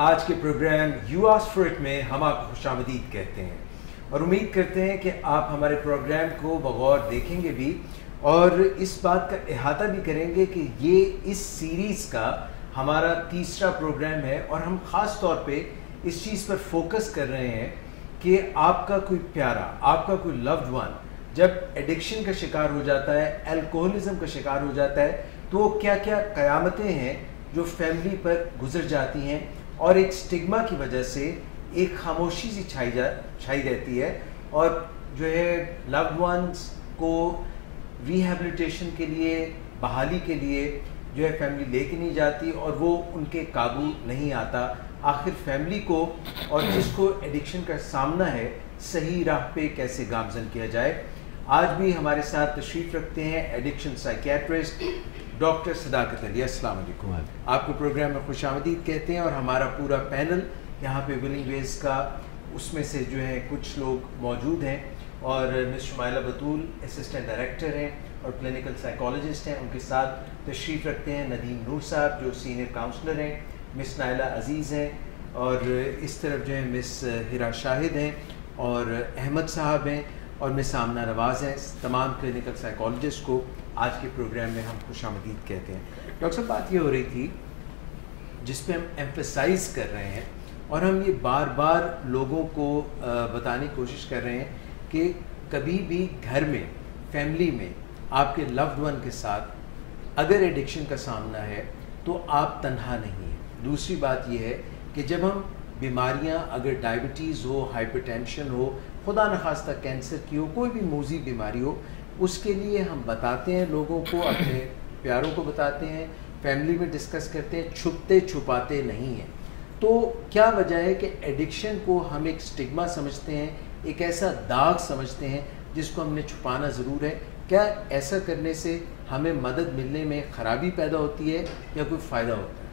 आज के program you ask for it में हम आपको खुशामदीद कहते हैं और उम्मीद करते हैं कि आप हमारे प्रोग्राम को बगौर देखेंगे भी और इस बात का इहाता भी करेंगे कि ये इस सीरीज़ का हमारा तीसरा प्रोग्राम है और हम ख़ास तौर पे इस चीज़ पर फोकस कर रहे हैं कि आपका कोई प्यारा, आपका कोई लव्ड वन जब एडिक्शन का शिकार हो जाता है, अल्कोहलिज्म का शिकार हो जाता है, तो क्या क्या क़यामतें हैं जो फैमिली पर गुजर जाती हैं और एक स्टिग्मा की वजह से एक खामोशी सी छाई रहती है और जो है लव्ड वंस को रिहैबिलिटेशन के लिए, बहाली के लिए जो है फैमिली लेके नहीं जाती और वो उनके काबू नहीं आता। आखिर फैमिली को और जिसको एडिक्शन का सामना है सही राह पे कैसे गामजन किया जाए। आज भी हमारे साथ तशरीफ़ रखते हैं एडिक्शन साइकियाट्रिस्ट डॉक्टर सदाकत अली। अस्सलाम वालेकुम। आपको प्रोग्राम में खुशामदीद कहते हैं और हमारा पूरा पैनल यहाँ पे विलिंग वेज का उसमें से जो है कुछ लोग मौजूद हैं और मिस शुमाइला बतूल असिस्टेंट डायरेक्टर हैं और क्लिनिकल साइकोलॉजिस्ट हैं। उनके साथ तशरीफ़ रखते हैं नदीम नूर साहब जो सीनियर काउंसलर हैं, मिस नाइला अजीज़ हैं और इस तरफ जो है मिस हिरा शाहिद हैं और अहमद साहब हैं और मिस आमना नवाज़ हैं। तमाम क्लिनिकल साइकोलॉजिस्ट को आज के प्रोग्राम में हम खुशामदीद कहते हैं। डॉक्टर साहब, बात ये हो रही थी जिस पे हम एम्फसाइज़ कर रहे हैं और हम ये बार बार लोगों को बताने की कोशिश कर रहे हैं कि कभी भी घर में, फैमिली में आपके लव्ड वन के साथ अगर एडिक्शन का सामना है तो आप तन्हा नहीं हैं। दूसरी बात यह है कि जब हम बीमारियां, अगर डायबिटीज़ हो, हाइपरटेंशन हो, खुदा न खास्ता कैंसर की हो, कोई भी मूजी बीमारी हो, उसके लिए हम बताते हैं लोगों को, अपने प्यारों को बताते हैं, फैमिली में डिस्कस करते हैं, छुपते छुपाते नहीं हैं। तो क्या वजह है कि एडिक्शन को हम एक स्टिग्मा समझते हैं, एक ऐसा दाग समझते हैं जिसको हमने छुपाना ज़रूर है। क्या ऐसा करने से हमें मदद मिलने में ख़राबी पैदा होती है या कोई फ़ायदा होता है?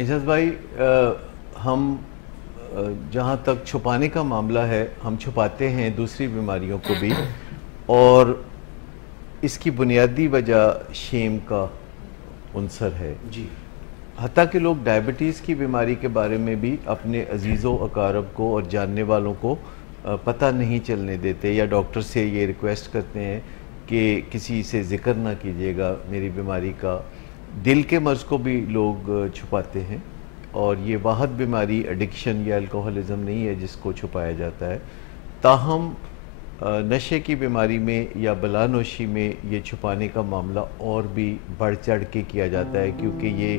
इजाज़ भाई, हम जहाँ तक छुपाने का मामला है, हम छुपाते हैं दूसरी बीमारियों को भी और इसकी बुनियादी वजह शेम का उनसर है जी। हत्ता कि लोग डायबिटीज़ की बीमारी के बारे में भी अपने अजीज़ों अकारब को और जानने वालों को पता नहीं चलने देते या डॉक्टर से ये रिक्वेस्ट करते हैं कि किसी से ज़िक्र ना कीजिएगा मेरी बीमारी का। दिल के मर्ज़ को भी लोग छुपाते हैं और ये वाहद बीमारी एडिक्शन या अल्कोहलिज्म नहीं है जिसको छुपाया जाता है। ताहम नशे की बीमारी में या बलानोशी में ये छुपाने का मामला और भी बढ़ चढ़ के किया जाता है क्योंकि ये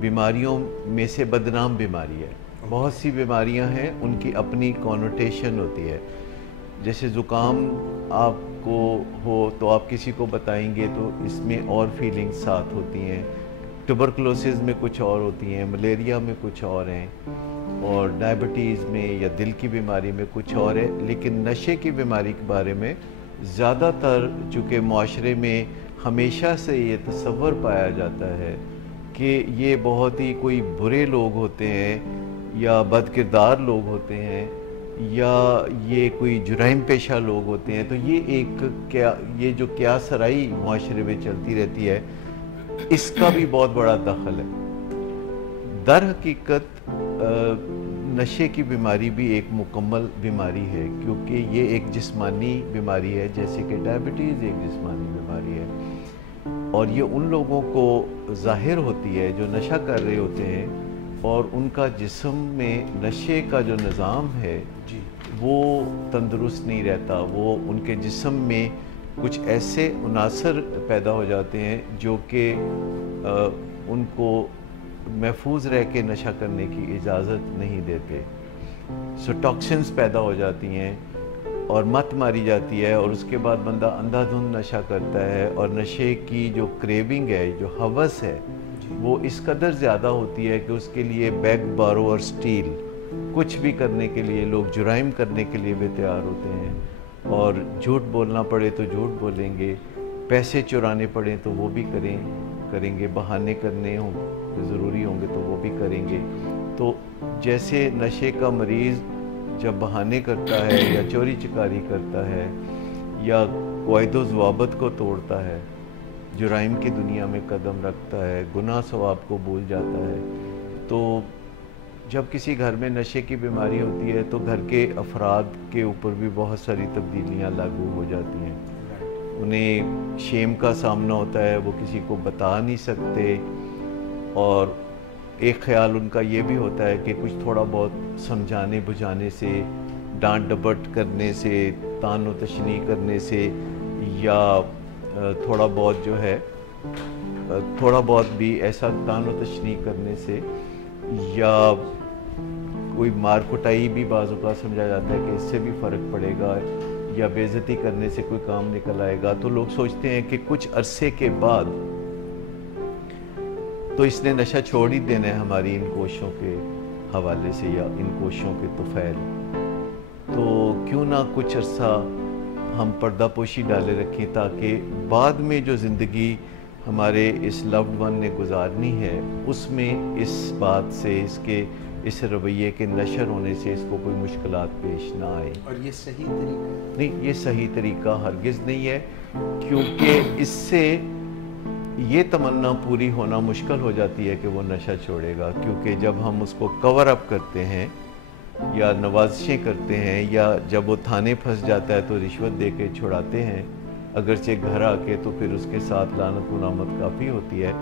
बीमारियों में से बदनाम बीमारी है। बहुत सी बीमारियां हैं, उनकी अपनी कॉनोटेशन होती है। जैसे ज़ुकाम आपको हो तो आप किसी को बताएंगे तो इसमें और फीलिंग्स साथ होती हैं, ट्यूबरकुलोसिस में कुछ और होती हैं, मलेरिया में कुछ और हैं और डायबिटीज़ में या दिल की बीमारी में कुछ और है। लेकिन नशे की बीमारी के बारे में ज़्यादातर चूँकि माशरे में हमेशा से ये तसव्वुर पाया जाता है कि ये बहुत ही कोई बुरे लोग होते हैं या बदकिरदार लोग होते हैं या ये कोई जुराइम पेशा लोग होते हैं, तो ये जो क्या सराई माशरे में चलती रहती है, इसका भी बहुत बड़ा दखल है। दर हकीकत नशे की बीमारी भी एक मुकम्मल बीमारी है क्योंकि ये एक जिस्मानी बीमारी है जैसे कि डायबिटीज़ एक जिस्मानी बीमारी है और ये उन लोगों को ज़ाहिर होती है जो नशा कर रहे होते हैं और उनका जिस्म में नशे का जो निज़ाम है जी वो तंदुरुस्त नहीं रहता। वो उनके जिस्म में कुछ ऐसे उनासर पैदा हो जाते हैं जो कि उनको महफूज रह के नशा करने की इजाज़त नहीं देते। सो टॉक्सिन्स पैदा हो जाती हैं और मत मारी जाती है और उसके बाद बंदा अंधाधुंध नशा करता है और नशे की जो क्रेविंग है, जो हवस है, वो इस कदर ज़्यादा होती है कि उसके लिए बैग, बारो और स्टील कुछ भी करने के लिए, लोग जुराइम करने के लिए भी तैयार होते हैं और झूठ बोलना पड़े तो झूठ बोलेंगे, पैसे चुराने पड़े तो वो भी करेंगे, बहाने करने हों ज़रूरी होंगे तो वो भी करेंगे। तो जैसे नशे का मरीज़ जब बहाने करता है या चोरी चकारी करता है या क़वाइदो ज़वाबित को तोड़ता है, जुराइम की दुनिया में कदम रखता है, गुनाह सवाब को भूल जाता है, तो जब किसी घर में नशे की बीमारी होती है तो घर के अफराद के ऊपर भी बहुत सारी तब्दीलियां लागू हो जाती हैं। उन्हें शेम का सामना होता है, वो किसी को बता नहीं सकते, और एक ख्याल उनका ये भी होता है कि कुछ थोड़ा बहुत समझाने बुझाने से, डांट डपट करने से, तान व तशनी करने से, या थोड़ा बहुत जो है थोड़ा बहुत भी ऐसा तान व तशनी करने से, या कोई मार कुटाई भी बाज़ औक़ात समझा जाता है कि इससे भी फ़र्क पड़ेगा, या बेइज्जती करने से कोई काम निकल आएगा, तो लोग सोचते हैं कि कुछ अरसे के बाद तो इसने नशा छोड़ ही देना है हमारी इन कोशिशों के हवाले से या इन कोशिशों के तुफैल, तो क्यों ना कुछ अरसा हम पर्दापोशी डाले रखें ताकि बाद में जो ज़िंदगी हमारे इस लव्ड वन ने गुजारनी है उसमें इस बात से, इसके इस रवैये के नशर होने से इसको कोई मुश्किलात पेश ना आए। और ये सही तरीका नहीं, ये सही तरीका हरगिज़ नहीं है, क्योंकि इससे ये तमन्ना पूरी होना मुश्किल हो जाती है कि वो नशा छोड़ेगा, क्योंकि जब हम उसको कवर अप करते हैं या नवाजिशें करते हैं, या जब वो थाने फंस जाता है तो रिश्वत दे के छुड़ाते हैं, अगरचे घर आके, तो फिर उसके साथ लानत मुलामत काफ़ी होती है।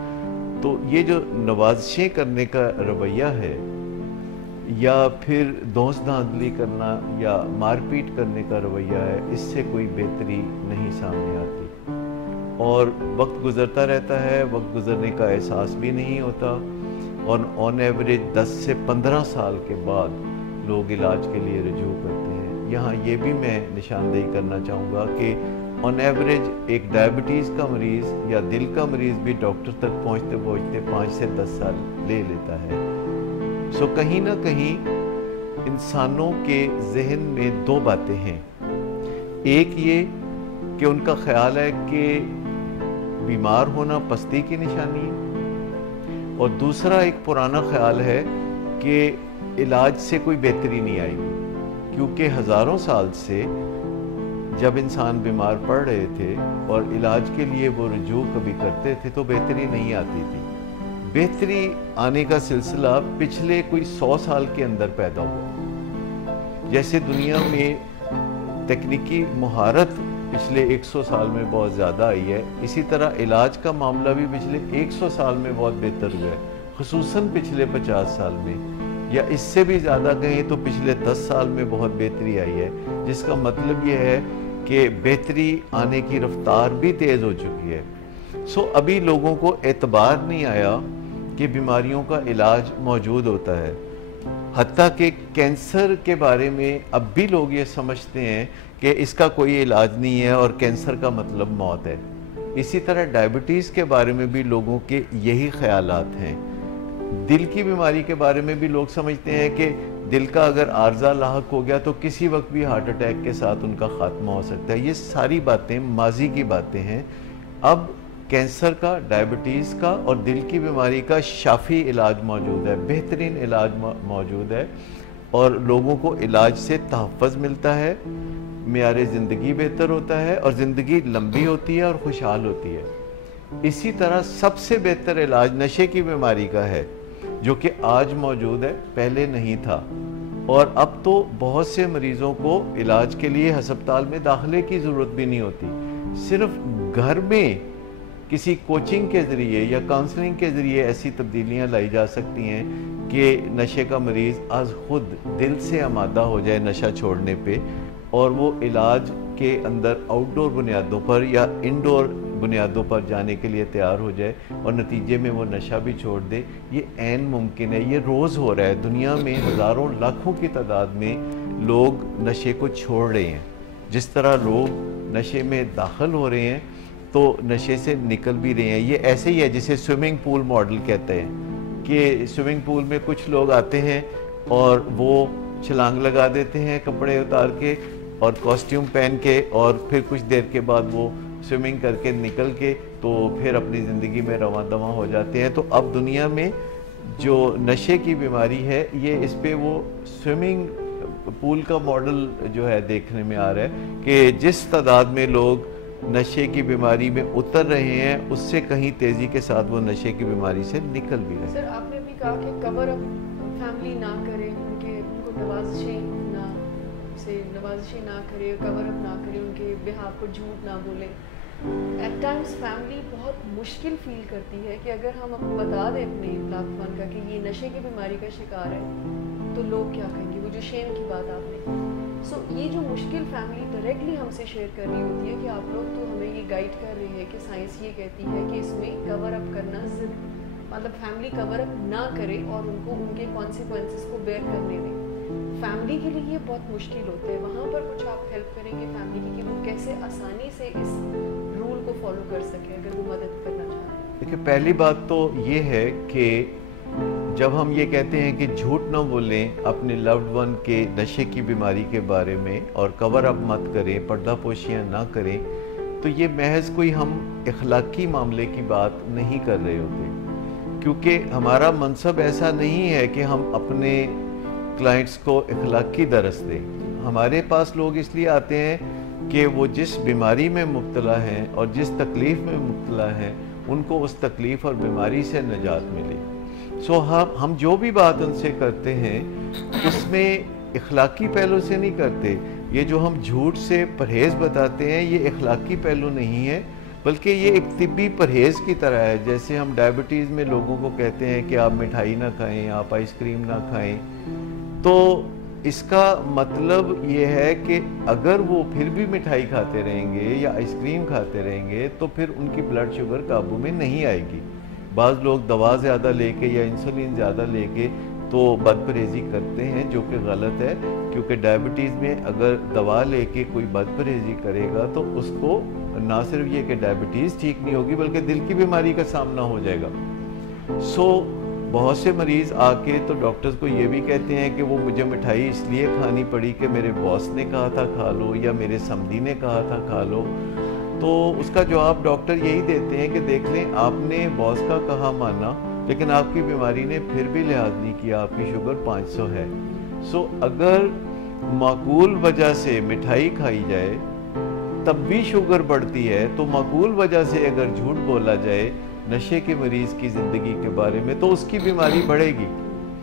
तो ये जो नवाजिशें करने का रवैया है, या फिर दोस्त धांधली करना या मारपीट करने का रवैया है, इससे कोई बेहतरी नहीं सामने आती, और वक्त गुज़रता रहता है, वक्त गुज़रने का एहसास भी नहीं होता, और ऑन एवरेज 10 से 15 साल के बाद लोग इलाज के लिए रजू करते हैं। यहाँ ये भी मैं निशानदेही करना चाहूँगा कि ऑन एवरेज एक डायबिटीज़ का मरीज़ या दिल का मरीज़ भी डॉक्टर तक पहुँचते पहुँचते 5 से 10 साल ले लेता है। सो कहीं ना कहीं इंसानों के जहन में दो बातें हैं, एक ये कि उनका ख्याल है कि बीमार होना पस्ती की निशानी है, और दूसरा एक पुराना ख्याल है कि इलाज से कोई बेहतरी नहीं आएगी, क्योंकि हज़ारों साल से जब इंसान बीमार पड़ रहे थे और इलाज के लिए वो रुजू कभी करते थे तो बेहतरी नहीं आती थी। बेहतरी आने का सिलसिला पिछले कोई 100 साल के अंदर पैदा हुआ। जैसे दुनिया में तकनीकी महारत पिछले 100 साल में बहुत ज़्यादा आई है, इसी तरह इलाज का मामला भी पिछले 100 साल में बहुत बेहतर हुआ है, खुसूसन पिछले 50 साल में, या इससे भी ज़्यादा कहें तो पिछले 10 साल में बहुत बेहतरी आई है, जिसका मतलब ये है कि बेहतरी आने की रफ्तार भी तेज़ हो चुकी है। सो अभी लोगों को एतबार नहीं आया कि बीमारियों का इलाज मौजूद होता है, हत्ता कि कैंसर के बारे में अब भी लोग ये समझते हैं कि इसका कोई इलाज नहीं है और कैंसर का मतलब मौत है। इसी तरह डायबिटीज़ के बारे में भी लोगों के यही ख्यालात हैं। दिल की बीमारी के बारे में भी लोग समझते हैं कि दिल का अगर आर्जा लाहक हो गया तो किसी वक्त भी हार्ट अटैक के साथ उनका ख़ात्मा हो सकता है। ये सारी बातें माजी की बातें हैं। अब कैंसर का, डायबिटीज़ का और दिल की बीमारी का शाफी इलाज मौजूद है, बेहतरीन इलाज मौजूद है, और लोगों को इलाज से तहफ़्फ़ुज़ मिलता है, मेयार ज़िंदगी बेहतर होता है और ज़िंदगी लंबी होती है और खुशहाल होती है। इसी तरह सबसे बेहतर इलाज नशे की बीमारी का है, जो कि आज मौजूद है, पहले नहीं था, और अब तो बहुत से मरीज़ों को इलाज के लिए हस्पताल में दाखिले की ज़रूरत भी नहीं होती। सिर्फ घर में किसी कोचिंग के ज़रिए या काउंसलिंग के ज़रिए ऐसी तब्दीलियां लाई जा सकती हैं कि नशे का मरीज़ आज खुद दिल से आमादा हो जाए नशा छोड़ने पे, और वो इलाज के अंदर आउटडोर बुनियादों पर या इनडोर बुनियादों पर जाने के लिए तैयार हो जाए और नतीजे में वो नशा भी छोड़ दे। ये ऐन मुमकिन है, ये रोज़ हो रहा है। दुनिया में हज़ारों लाखों की तादाद में लोग नशे को छोड़ रहे हैं। जिस तरह लोग नशे में दाखिल हो रहे हैं तो नशे से निकल भी रहे हैं। ये ऐसे ही है जिसे स्विमिंग पूल मॉडल कहते हैं कि स्विमिंग पूल में कुछ लोग आते हैं और वो छलांग लगा देते हैं कपड़े उतार के और कॉस्ट्यूम पहन के, और फिर कुछ देर के बाद वो स्विमिंग करके निकल के तो फिर अपनी ज़िंदगी में रवां दवां हो जाते हैं। तो अब दुनिया में जो नशे की बीमारी है ये इस पे वो स्विमिंग पूल का मॉडल जो है देखने में आ रहा है कि जिस तादाद में लोग नशे की बीमारी में उतर रहे हैं उससे कहीं तेज़ी के साथ वो नशे की बीमारी से निकल भी रहे हैं। सर, आपने भी कहा कि कवर अप फैमिली ना करे, उनको नवाजिशें ना करे, कवर अप ना करे, उनके बिहाफ पर झूठ ना बोले। एट टाइम्स फैमिली बहुत मुश्किल फील करती है कि अगर हम बता दें अपने लाखवान का कि ये नशे की बीमारी का शिकार है तो लोग क्या कहेंगे, वो जो शेम की बात आपने। सो ये जो मुश्किल फैमिली डायरेक्टली हमसे शेयर कर रही होती है कि आप लोग तो हमें ये गाइड कर रहे हैं कि साइंस ये कहती है कि इसमें कवर अप करना मतलब फैमिली कवर अप ना करे और उनको उनके कॉन्सिक्वेंसेस को बेयर करने दें। फैमिली के लिए ये बहुत मुश्किल होता है। वहाँ पर कुछ आप हेल्प करेंगे फैमिली की कि वो कैसे आसानी से इस रूल को फॉलो कर सके अगर वो मदद करना चाह रहे हैं? देखिए, पहली बात तो ये है कि जब हम ये कहते हैं कि झूठ ना बोलें अपने लव्ड वन के नशे की बीमारी के बारे में और कवर अप मत करें, पर्दापोशियाँ ना करें, तो ये महज कोई हम इखलाकी मामले की बात नहीं कर रहे होते, क्योंकि हमारा मनसब ऐसा नहीं है कि हम अपने क्लाइंट्स को इखलाकी दरस दें। हमारे पास लोग इसलिए आते हैं कि वो जिस बीमारी में मुब्तला हैं और जिस तकलीफ़ में मुब्तला हैं उनको उस तकलीफ़ और बीमारी से निजात मिले। सो हम जो भी बात उनसे करते हैं उसमें इखलाकी पहलू से नहीं करते। ये जो हम झूठ से परहेज़ बताते हैं ये इखलाकी पहलू नहीं है, बल्कि ये एक तिब्बी परहेज़ की तरह है। जैसे हम डायबिटीज़ में लोगों को कहते हैं कि आप मिठाई ना खाएं, आप आइसक्रीम ना खाएं, तो इसका मतलब ये है कि अगर वो फिर भी मिठाई खाते रहेंगे या आइसक्रीम खाते रहेंगे तो फिर उनकी ब्लड शुगर काबू में नहीं आएगी। बाज़ लोग दवा ज़्यादा लेके या इंसुलिन ज़्यादा लेके तो बदपरहेज़ी करते हैं, जो कि गलत है, क्योंकि डायबिटीज़ में अगर दवा लेके कोई बदपरहेज़ी करेगा तो उसको ना सिर्फ ये कि डायबिटीज़ ठीक नहीं होगी बल्कि दिल की बीमारी का सामना हो जाएगा। बहुत से मरीज़ आके तो डॉक्टर्स को ये भी कहते हैं कि वो मुझे मिठाई इसलिए खानी पड़ी कि मेरे बॉस ने कहा था खा लो या मेरे समधी ने कहा था खा लो। तो उसका जवाब डॉक्टर यही देते हैं कि देख लें, आपने बॉस का कहा माना लेकिन आपकी बीमारी ने फिर भी लिहाज नहीं किया, आपकी शुगर 500 है। अगर माकूल वजह से मिठाई खाई जाए तब भी शुगर बढ़ती है, तो माकूल वजह से अगर झूठ बोला जाए नशे के मरीज की ज़िंदगी के बारे में तो उसकी बीमारी बढ़ेगी।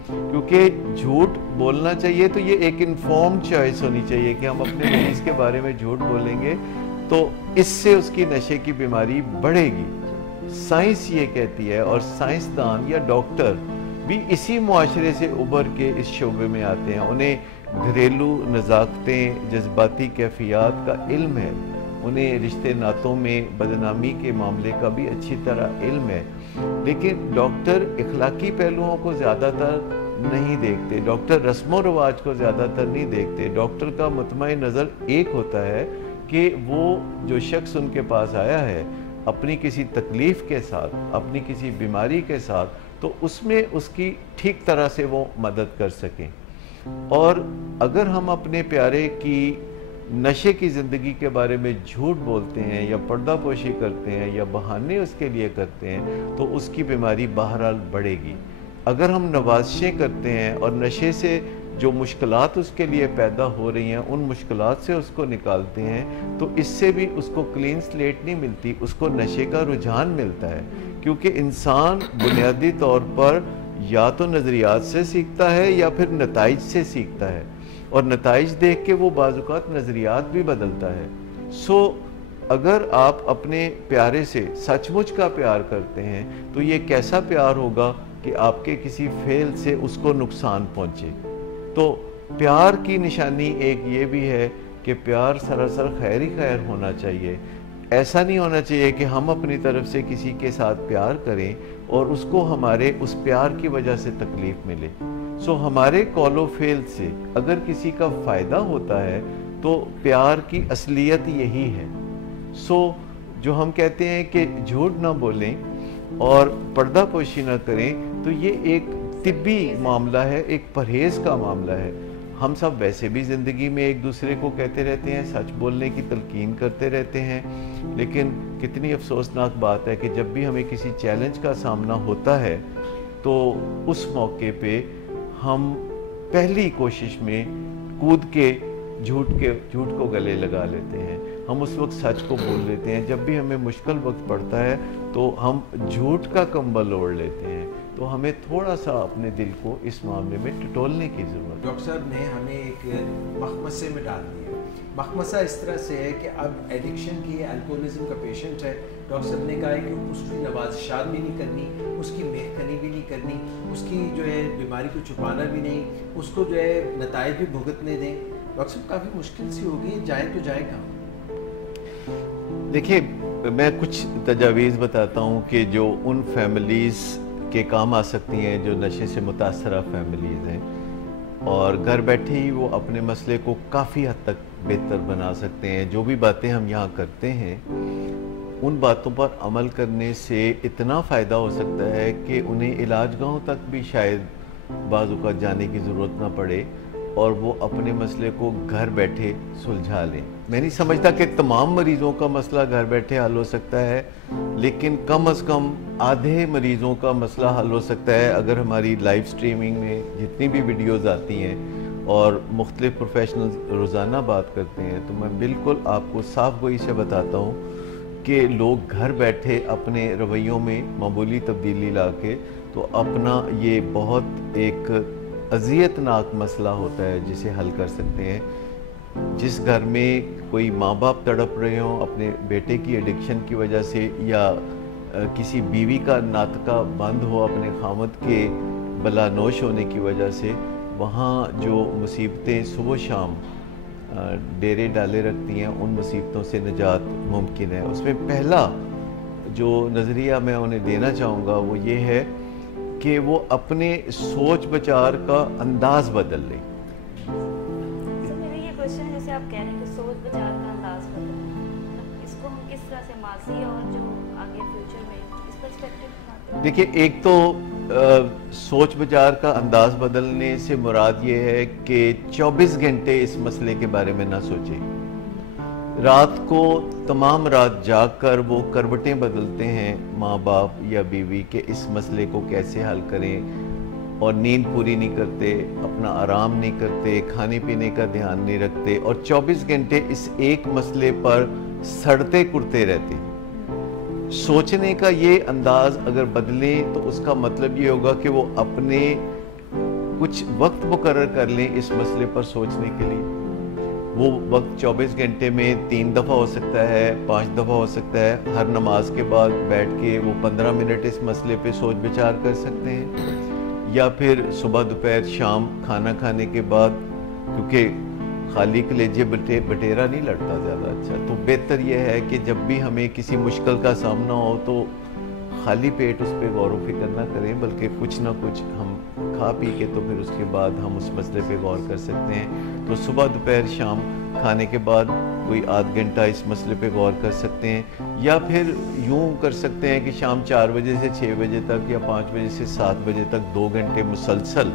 क्योंकि झूठ बोलना चाहिए तो ये एक इन्फॉर्म्ड चॉइस होनी चाहिए कि हम अपने मरीज के बारे में झूठ बोलेंगे तो इससे उसकी नशे की बीमारी बढ़ेगी। साइंस ये कहती है, और साइंसदान या डॉक्टर भी इसी मुआशरे से उभर के इस शोबे में आते हैं। उन्हें घरेलू नज़ाकतें, जज्बाती कैफियत का इल्म है, उन्हें रिश्ते नातों में बदनामी के मामले का भी अच्छी तरह इल्म है। लेकिन डॉक्टर इखलाकी पहलुओं को ज़्यादातर नहीं देखते, डॉक्टर रस्म व रवाज को ज़्यादातर नहीं देखते। डॉक्टर का मुतमई नज़र एक होता है कि वो जो शख्स उनके पास आया है अपनी किसी तकलीफ़ के साथ, अपनी किसी बीमारी के साथ, तो उसमें उसकी ठीक तरह से वो मदद कर सकें। और अगर हम अपने प्यारे की नशे की ज़िंदगी के बारे में झूठ बोलते हैं या पर्दापोशी करते हैं या बहाने उसके लिए करते हैं तो उसकी बीमारी बहरहाल बढ़ेगी। अगर हम नवाज़शें करते हैं और नशे से जो मुश्किलात उसके लिए पैदा हो रही हैं उन मुश्किलात से उसको निकालते हैं तो इससे भी उसको क्लीन स्लेट नहीं मिलती, उसको नशे का रुझान मिलता है। क्योंकि इंसान बुनियादी तौर पर या तो नज़रियात से सीखता है या फिर नताइज से सीखता है, और नताइज देख के वो बाज़-औक़ात नज़रियात भी बदलता है। अगर आप अपने प्यारे से सचमुच का प्यार करते हैं तो ये कैसा प्यार होगा कि आपके किसी फेल से उसको नुकसान पहुँचे। तो प्यार की निशानी एक ये भी है कि प्यार सरासर खैर ही खैर होना चाहिए। ऐसा नहीं होना चाहिए कि हम अपनी तरफ से किसी के साथ प्यार करें और उसको हमारे उस प्यार की वजह से तकलीफ़ मिले। हमारे कॉलो फेल से अगर किसी का फ़ायदा होता है तो प्यार की असलियत यही है। जो हम कहते हैं कि झूठ ना बोलें और पर्दापोशी ना करें, तो ये एक तिब्बी मामला है, एक परहेज़ का मामला है। हम सब वैसे भी ज़िंदगी में एक दूसरे को कहते रहते हैं, सच बोलने की तलकीन करते रहते हैं, लेकिन कितनी अफसोसनाक बात है कि जब भी हमें किसी चैलेंज का सामना होता है तो उस मौके पे हम पहली कोशिश में कूद के झूठ को गले लगा लेते हैं। हम उस वक्त सच को बोल लेते हैं। जब भी हमें मुश्किल वक्त पड़ता है तो हम झूठ का कंबल ओढ़ लेते हैं। तो तो हमें थोड़ा सा अपने दिल को इस मामले में टटोलने की ज़रूरत है। डॉक्टर साहब ने हमें एक मखमसे में डाल दिया। मखमसा इस तरह से है कि अब एडिक्शन की, अल्कोहलिज्म का पेशेंट है, डॉक्टर साहब ने कहा है कि उसकी नवाज़शात भी नहीं करनी, उसकी मेहकनी भी नहीं करनी, उसकी जो है बीमारी को छुपाना भी नहीं, उसको जो है नताइज भी भुगतने दें। डॉक्टर साहब काफ़ी मुश्किल सी होगी, जाए तो जाए कहाँ? देखिए, मैं कुछ तजावीज़ बताता हूँ कि जो उन फैमिलीज़ के काम आ सकती हैं जो नशे से मुतासरा फैमिलीज़ हैं, और घर बैठे ही वो अपने मसले को काफ़ी हद तक बेहतर बना सकते हैं। जो भी बातें हम यहाँ करते हैं उन बातों पर अमल करने से इतना फ़ायदा हो सकता है कि उन्हें इलाजगाहों तक भी शायद बाज़ औक़ात जाने की ज़रूरत ना पड़े और वो अपने मसले को घर बैठे सुलझा लें। मैं नहीं समझता कि तमाम मरीज़ों का मसला घर बैठे हल हो सकता है, लेकिन कम अज़ कम आधे मरीज़ों का मसला हल हो सकता है अगर हमारी लाइव स्ट्रीमिंग में जितनी भी वीडियोज़ आती हैं और मुख्तलिफ प्रोफेशनल्स रोज़ाना बात करते हैं, तो मैं बिल्कुल आपको साफ गोई से बताता हूँ कि लोग घर बैठे अपने रवैयों में मामूली तब्दीली ला के तो अपना ये बहुत एक अज़ियतनाक मसला होता है जिसे हल कर सकते हैं। जिस घर में कोई माँ बाप तड़प रहे हों अपने बेटे की एडिक्शन की वजह से, या किसी बीवी का नातका बंद हो अपने खामद के बलानोश होने की वजह से, वहाँ जो मुसीबतें सुबह शाम डेरे डाले रखती हैं, उन मुसीबतों से निजात मुमकिन है। उसमें पहला जो नज़रिया मैं उन्हें देना चाहूँगा वो ये है कि वो अपने सोच विचार का अंदाज़ बदल लें। सर, मेरा ये क्वेश्चन है, जैसे आप कह रहे हैं कि सोच विचार का अंदाज़ बदलना, इसको हम किस तरह से माजी और जो आगे फ्यूचर में इस पर्सपेक्टिव में आते हैं? देखिए, एक तो सोच विचार का अंदाज बदलने से मुराद ये है कि 24 घंटे इस मसले के बारे में ना सोचें। रात को तमाम रात जाग कर वो करवटें बदलते हैं माँ बाप या बीवी के इस मसले को कैसे हल करें, और नींद पूरी नहीं करते, अपना आराम नहीं करते, खाने पीने का ध्यान नहीं रखते, और 24 घंटे इस एक मसले पर सड़ते कुड़ते रहते हैं। सोचने का ये अंदाज अगर बदलें तो उसका मतलब ये होगा कि वो अपने कुछ वक्त मुकर्रर कर लें इस मसले पर सोचने के लिए। वो वक्त 24 घंटे में 3 दफ़ा हो सकता है, 5 दफ़ा हो सकता है। हर नमाज के बाद बैठ के वो 15 मिनट इस मसले पे सोच विचार कर सकते हैं, या फिर सुबह दोपहर शाम खाना खाने के बाद, क्योंकि खाली कलेजे बटेरा नहीं लड़ता ज़्यादा अच्छा। तो बेहतर यह है कि जब भी हमें किसी मुश्किल का सामना हो तो खाली पेट उस पर गौर व फिक्र ना करें, बल्कि कुछ ना कुछ हम खा पी के तो फिर उसके बाद हम उस मसले पे गौर कर सकते हैं। तो सुबह दोपहर शाम खाने के बाद कोई आध घंटा इस मसले पे गौर कर सकते हैं, या फिर यूँ कर सकते हैं कि शाम 4 बजे से 6 बजे तक या 5 बजे से 7 बजे तक 2 घंटे मुसलसल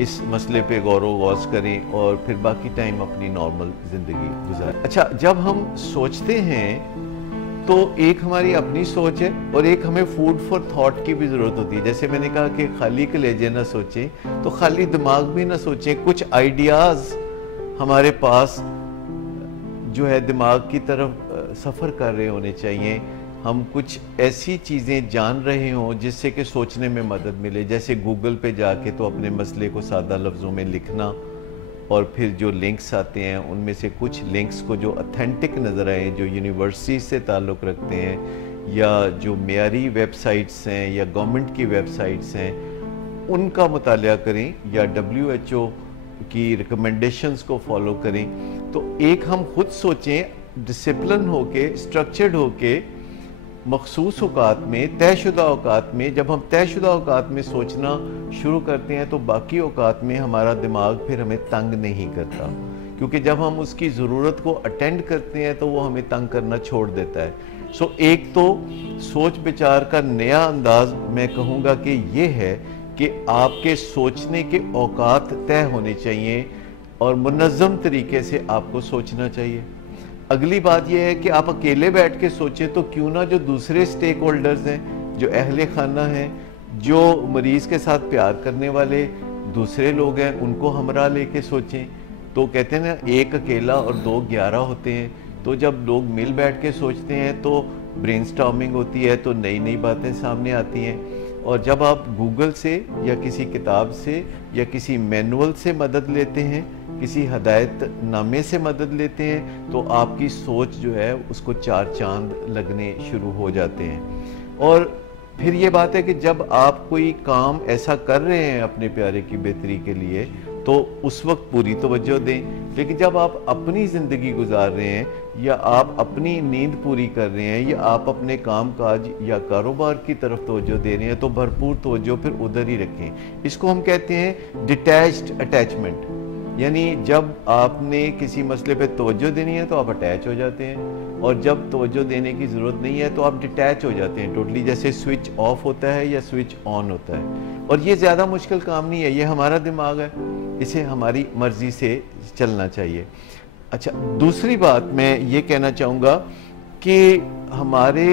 इस मसले पे गौर व गौस करें और फिर बाकी टाइम अपनी नॉर्मल ज़िंदगी गुजारें। अच्छा, जब हम सोचते हैं तो एक हमारी अपनी सोच है और एक हमें फूड फॉर थॉट की भी ज़रूरत होती है। जैसे मैंने कहा कि खाली कलेजे ना सोचें, तो खाली दिमाग भी ना सोचें। कुछ आइडियाज़ हमारे पास जो है दिमाग की तरफ सफ़र कर रहे होने चाहिए। हम कुछ ऐसी चीज़ें जान रहे हों जिससे कि सोचने में मदद मिले, जैसे गूगल पे जाके तो अपने मसले को सादा लफ्ज़ों में लिखना, और फिर जो लिंक्स आते हैं उनमें से कुछ लिंक्स को जो ऑथेंटिक नज़र आए, जो यूनिवर्सिटी से ताल्लुक़ रखते हैं या जो मेयारी वेबसाइट्स हैं या गवर्नमेंट की वेबसाइट्स हैं, उनका मुतालिया करें, या WHO की रिकमेंडेशंस को फॉलो करें। तो एक हम खुद सोचें, डिसिप्लिन होके, स्ट्रक्चर्ड होके, मखसूस औकात में, तयशुदा औकात में। जब हम तयशुदा औकात में सोचना शुरू करते हैं तो बाकी औकात में हमारा दिमाग फिर हमें तंग नहीं करता, क्योंकि जब हम उसकी ज़रूरत को अटेंड करते हैं तो वो हमें तंग करना छोड़ देता है। सो एक तो सोच विचार का नया अंदाज मैं कहूँगा कि ये है कि आपके सोचने के औकात तय होने चाहिए और मुनज़्ज़म तरीके से आपको सोचना चाहिए। अगली बात यह है कि आप अकेले बैठ के सोचें तो क्यों ना जो दूसरे स्टेक होल्डर्स हैं, जो अहले खाना हैं, जो मरीज़ के साथ प्यार करने वाले दूसरे लोग हैं, उनको हमरा लेके सोचें। तो कहते हैं ना, एक अकेला और 2 11 होते हैं। तो जब लोग मिल बैठ के सोचते हैं तो ब्रेनस्टॉर्मिंग होती है, तो नई नई बातें सामने आती हैं। और जब आप गूगल से या किसी किताब से या किसी मैनुअल से मदद लेते हैं, किसी हदायतनामे से मदद लेते हैं, तो आपकी सोच जो है उसको चार चांद लगने शुरू हो जाते हैं। और फिर ये बात है कि जब आप कोई काम ऐसा कर रहे हैं अपने प्यारे की बेहतरी के लिए, तो उस वक्त पूरी तवज्जो दें। लेकिन जब आप अपनी ज़िंदगी गुजार रहे हैं, या आप अपनी नींद पूरी कर रहे हैं, या आप अपने काम काज या कारोबार की तरफ तवज्जो दे रहे हैं, तो भरपूर तवज्जो फिर उधर ही रखें। इसको हम कहते हैं डिटैच्ड अटैचमेंट। यानी जब आपने किसी मसले पे तवज्जो देनी है तो आप अटैच हो जाते हैं, और जब तवज्जो देने की ज़रूरत नहीं है तो आप डिटैच हो जाते हैं टोटली, जैसे स्विच ऑफ होता है या स्विच ऑन होता है। और ये ज़्यादा मुश्किल काम नहीं है, ये हमारा दिमाग है, इसे हमारी मर्ज़ी से चलना चाहिए। अच्छा, दूसरी बात मैं ये कहना चाहूँगा कि हमारे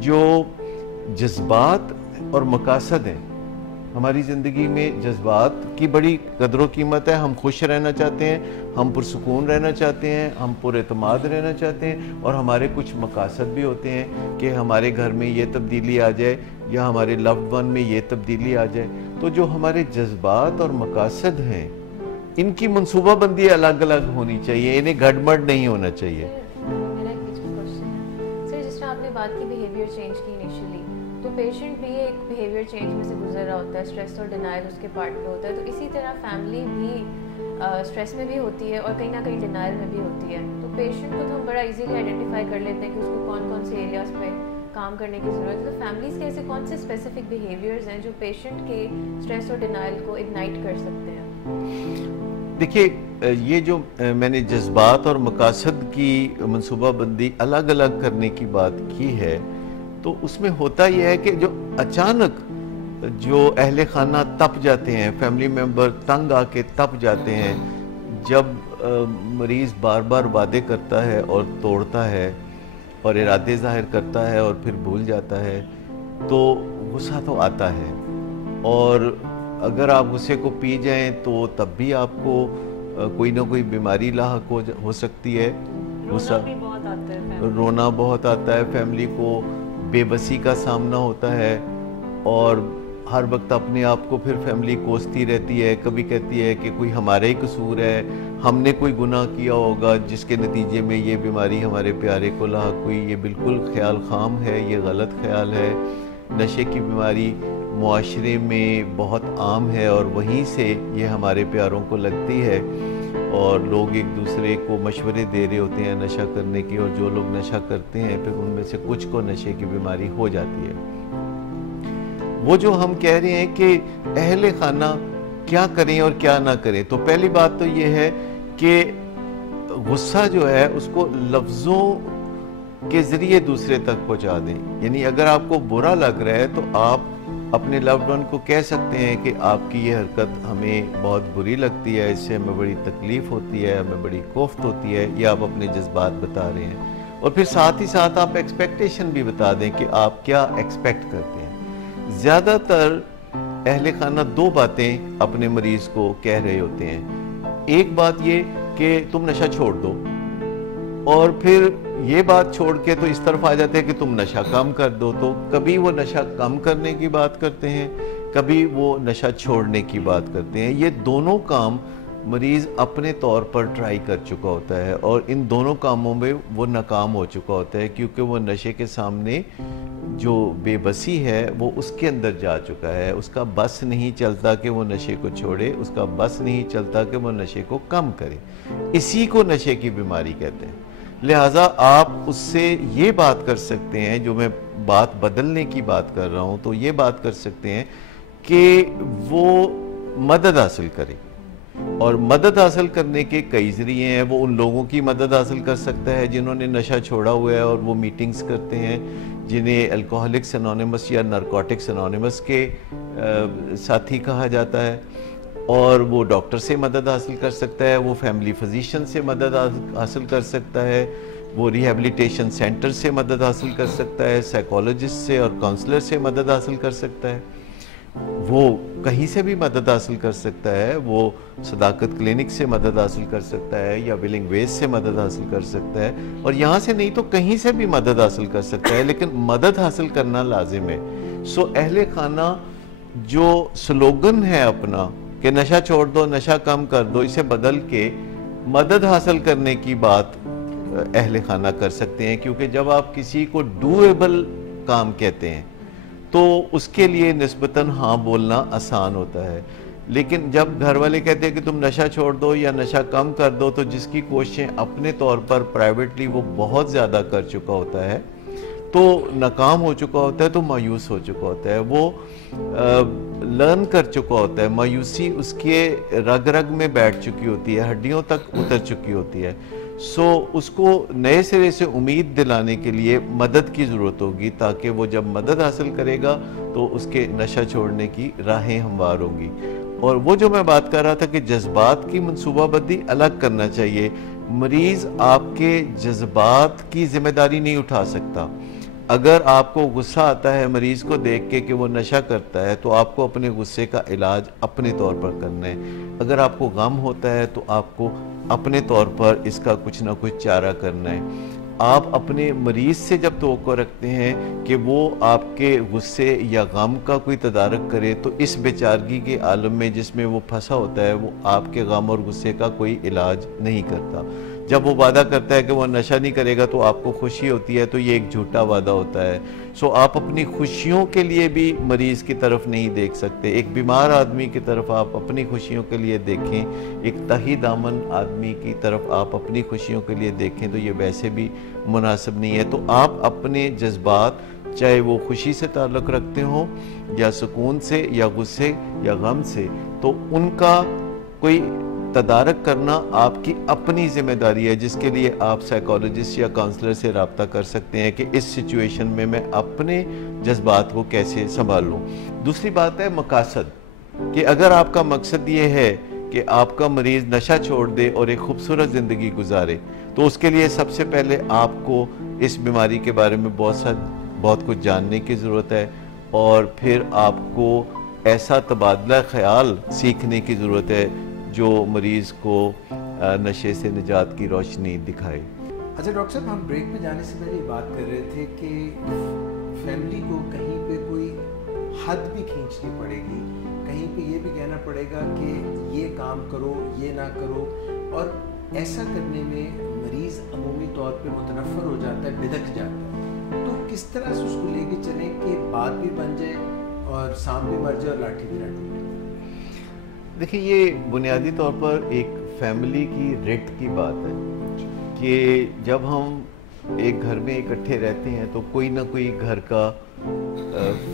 जो जज्बात और मकासद हैं, हमारी ज़िंदगी में जज्बात की बड़ी कदर कीमत है। हम खुश रहना चाहते हैं, हम पुरसुकून रहना चाहते हैं, हम पुरएतमाद रहना चाहते हैं, और हमारे कुछ मकासद भी होते हैं कि हमारे घर में ये तब्दीली आ जाए या हमारे लव्ड वन में ये तब्दीली आ जाए। तो जो हमारे जज्बात और मकासद हैं, इनकी मनसूबाबंदी अलग अलग होनी चाहिए, इन्हें गड़बड़ नहीं होना चाहिए। मेरा एक बीच में क्वेश्चन है सर, जिस तरह आपने बात की बिहेवियर चेंज की इनिशियली, तो पेशेंट भी एक बिहेवियर चेंज में से गुजर रहा होता है, स्ट्रेस और डिनाइल उसके पार्ट पे होता है, तो इसी तरह फैमिली भी स्ट्रेस में भी होती है और कहीं ना कहीं डिनाइल में भी होती है। तो पेशेंट को तो हम बड़ा इजीली आइडेंटिफाई कर लेते हैं कि उसको कौन कौन से एरियाज पे काम करने की ज़रूरत है। तो फैमिलीज़ के ऐसे कौन से स्पेसिफिक बिहेवियर्स हैं जो पेशेंट के स्ट्रेस और डिनाइल को इग्नाइट कर सकते हैं? देखिए, ये जो मैंने जज्बात और मकासद की मनसूबाबंदी अलग अलग करने की बात की है, तो उसमें होता यह है कि जो अचानक जो अहले खाना तप जाते हैं, फैमिली मेम्बर तंग आके तप जाते हैं, जब मरीज़ बार बार वादे करता है और तोड़ता है और इरादे ज़ाहिर करता है और फिर भूल जाता है, तो गुस्सा तो आता है। और अगर आप गुस्से को पी जाएं तो तब भी आपको कोई ना कोई बीमारी लाहक हो सकती है। गुस्सा भी बहुत आता है, रोना बहुत आता है, फैमिली को बेबसी का सामना होता है, और हर वक्त अपने आप को फिर फैमिली कोसती रहती है। कभी कहती है कि कोई हमारा ही कसूर है, हमने कोई गुनाह किया होगा जिसके नतीजे में ये बीमारी हमारे प्यारे को लाहक हुई। ये बिल्कुल ख्याल खाम है, ये गलत ख्याल है। नशे की बीमारी मुआशरे में बहुत आम है और वहीं से ये हमारे प्यारों को लगती है, और लोग एक दूसरे को मशवरे दे रहे होते हैं नशा करने की, और जो लोग नशा करते हैं फिर उनमें से कुछ को नशे की बीमारी हो जाती है। वो जो हम कह रहे हैं कि अहले खाना क्या करें और क्या ना करें, तो पहली बात तो ये है कि गुस्सा जो है उसको लफ्ज़ों के ज़रिए दूसरे तक पहुंचा दें। यानी अगर आपको बुरा लग रहा है तो आप अपने लव्ड वन को कह सकते हैं कि आपकी ये हरकत हमें बहुत बुरी लगती है, इससे हमें बड़ी तकलीफ़ होती है, हमें बड़ी कोफ्त होती है, ये आप अपने जज्बात बता रहे हैं। और फिर साथ ही साथ आप एक्सपेक्टेशन भी बता दें कि आप क्या एक्सपेक्ट करते हैं। ज़्यादातर अहले खाना दो बातें अपने मरीज़ को कह रहे होते हैं। एक बात ये कि तुम नशा छोड़ दो, और फिर ये बात छोड़ के तो इस तरफ आ जाते हैं कि तुम नशा कम कर दो। तो कभी वो नशा कम करने की बात करते हैं, कभी वो नशा छोड़ने की बात करते हैं। ये दोनों काम मरीज़ अपने तौर पर ट्राई कर चुका होता है, और इन दोनों कामों में वो नाकाम हो चुका होता है, क्योंकि वो नशे के सामने जो बेबसी है वो उसके अंदर जा चुका है। उसका बस नहीं चलता कि वो नशे को छोड़े, उसका बस नहीं चलता कि वो नशे को कम करे। इसी को नशे की बीमारी कहते हैं। लिहाजा आप उससे ये बात कर सकते हैं, जो मैं बात बदलने की बात कर रहा हूँ, तो ये बात कर सकते हैं कि वो मदद हासिल करे। और मदद हासिल करने के कई ज़रिए हैं। वो उन लोगों की मदद हासिल कर सकता है जिन्होंने नशा छोड़ा हुआ है और वो मीटिंग्स करते हैं, जिन्हें अल्कोहलिक्स एनोनिमस या नारकोटिक्स एनोनिमस के साथी कहा जाता है। और वो डॉक्टर से मदद हासिल कर सकता है, वो फैमिली फिजिशियन से मदद हासिल कर सकता है, वो रिहैबिलिटेशन सेंटर से मदद हासिल कर सकता है, साइकोलॉजिस्ट से और काउंसलर से मदद हासिल कर सकता है। वो कहीं से भी मदद हासिल कर सकता है, वो सदाकत क्लिनिक से मदद हासिल कर सकता है या विलिंग वेज से मदद हासिल कर सकता है, और यहाँ से नहीं तो कहीं से भी मदद हासिल कर सकता है, लेकिन मदद हासिल करना लाजिम है। सो अहले खाना जो स्लोगन है अपना कि नशा छोड़ दो, नशा कम कर दो, इसे बदल के मदद हासिल करने की बात अहले खाना कर सकते हैं, क्योंकि जब आप किसी को डूएबल काम कहते हैं तो उसके लिए निस्बतन हाँ बोलना आसान होता है। लेकिन जब घर वाले कहते हैं कि तुम नशा छोड़ दो या नशा कम कर दो, तो जिसकी कोशिशें अपने तौर पर प्राइवेटली वो बहुत ज़्यादा कर चुका होता है, तो नाकाम हो चुका होता है, तो मायूस हो चुका होता है, वो लर्न कर चुका होता है, मायूसी उसके रग रग में बैठ चुकी होती है, हड्डियों तक उतर चुकी होती है। सो उसको नए सिरे से उम्मीद दिलाने के लिए मदद की ज़रूरत होगी, ताकि वो जब मदद हासिल करेगा तो उसके नशा छोड़ने की राहें हमवार होंगी। और वो जो मैं बात कर रहा था कि जज्बात की मनसूबाबंदी अलग करना चाहिए। मरीज़ आपके जज्बात की जिम्मेदारी नहीं उठा सकता। अगर आपको गुस्सा आता है मरीज़ को देख के कि वो नशा करता है, तो आपको अपने गुस्से का इलाज अपने तौर पर करना है। अगर आपको गम होता है तो आपको अपने तौर पर इसका कुछ ना कुछ चारा करना है। आप अपने मरीज़ से जब तवक्को रखते हैं कि वो आपके गुस्से या गम का कोई तदारक करे, तो इस बेचारगी के आलम में जिसमें वो फंसा होता है, वो आपके गम और गुस्से का कोई इलाज नहीं करता। जब वो वादा करता है कि वो नशा नहीं करेगा तो आपको खुशी होती है, तो ये एक झूठा वादा होता है। सो आप अपनी खुशियों के लिए भी मरीज़ की तरफ नहीं देख सकते। एक बीमार आदमी की तरफ आप अपनी खुशियों के लिए देखें, एक तही दामन आदमी की तरफ आप अपनी खुशियों के लिए देखें, तो ये वैसे भी मुनासिब नहीं है। तो आप अपने जज्बात, चाहे वो खुशी से ताल्लुक़ रखते हों या सुकून से या गुस्से या गम से, तो उनका कोई तदारक करना आपकी अपनी जिम्मेदारी है, जिसके लिए आप साइकोलॉजिस्ट या काउंसलर से रब्ता कर सकते हैं कि इस सिचुएशन में मैं अपने जज्बात को कैसे संभालूं। दूसरी बात है मकासद, कि अगर आपका मकसद ये है कि आपका मरीज़ नशा छोड़ दे और एक खूबसूरत ज़िंदगी गुजारे, तो उसके लिए सबसे पहले आपको इस बीमारी के बारे में बहुत कुछ जानने की ज़रूरत है, और फिर आपको ऐसा तबादला ख्याल सीखने की ज़रूरत है जो मरीज़ को नशे से निजात की रोशनी दिखाए। अच्छा डॉक्टर साहब, हम ब्रेक में जाने से पहले बात कर रहे थे कि फैमिली को कहीं पे कोई हद भी खींचनी पड़ेगी, कहीं पे ये भी कहना पड़ेगा कि ये काम करो, ये ना करो, और ऐसा करने में मरीज़ अमूमी तौर पे मुतनफ़र हो जाता है, बिदक जाता है। तो किस तरह से उसको लेके चलें कि बात भी बन जाए और सांप भी मर जाए और लाठी भी ना टूटे? देखिए, ये बुनियादी तौर पर एक फैमिली की रिट की बात है कि जब हम एक घर में इकट्ठे रहते हैं तो कोई ना कोई घर का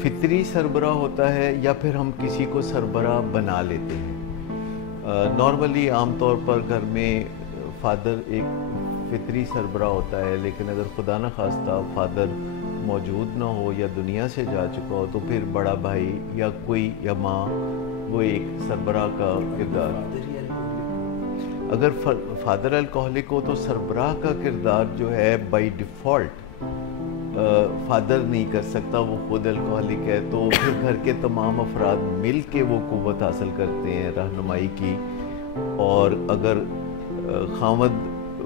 फितरी सरबराह होता है, या फिर हम किसी को सरबराह बना लेते हैं। नॉर्मली आमतौर पर घर में फादर एक फितरी सरबराह होता है, लेकिन अगर खुदा न खास्ता फादर मौजूद ना हो या दुनिया से जा चुका हो, तो फिर बड़ा भाई या कोई या माँ वो एक सरबराह का किरदार। अगर फादर अल्कोहलिक हो तो सरबराह का किरदार जो है बाय डिफ़ॉल्ट फादर नहीं कर सकता, वो खुद अल्कोहलिक है। तो फिर घर के तमाम अफराद मिल के वो क़ुव्वत हासिल करते हैं रहनुमाई की, और अगर खामद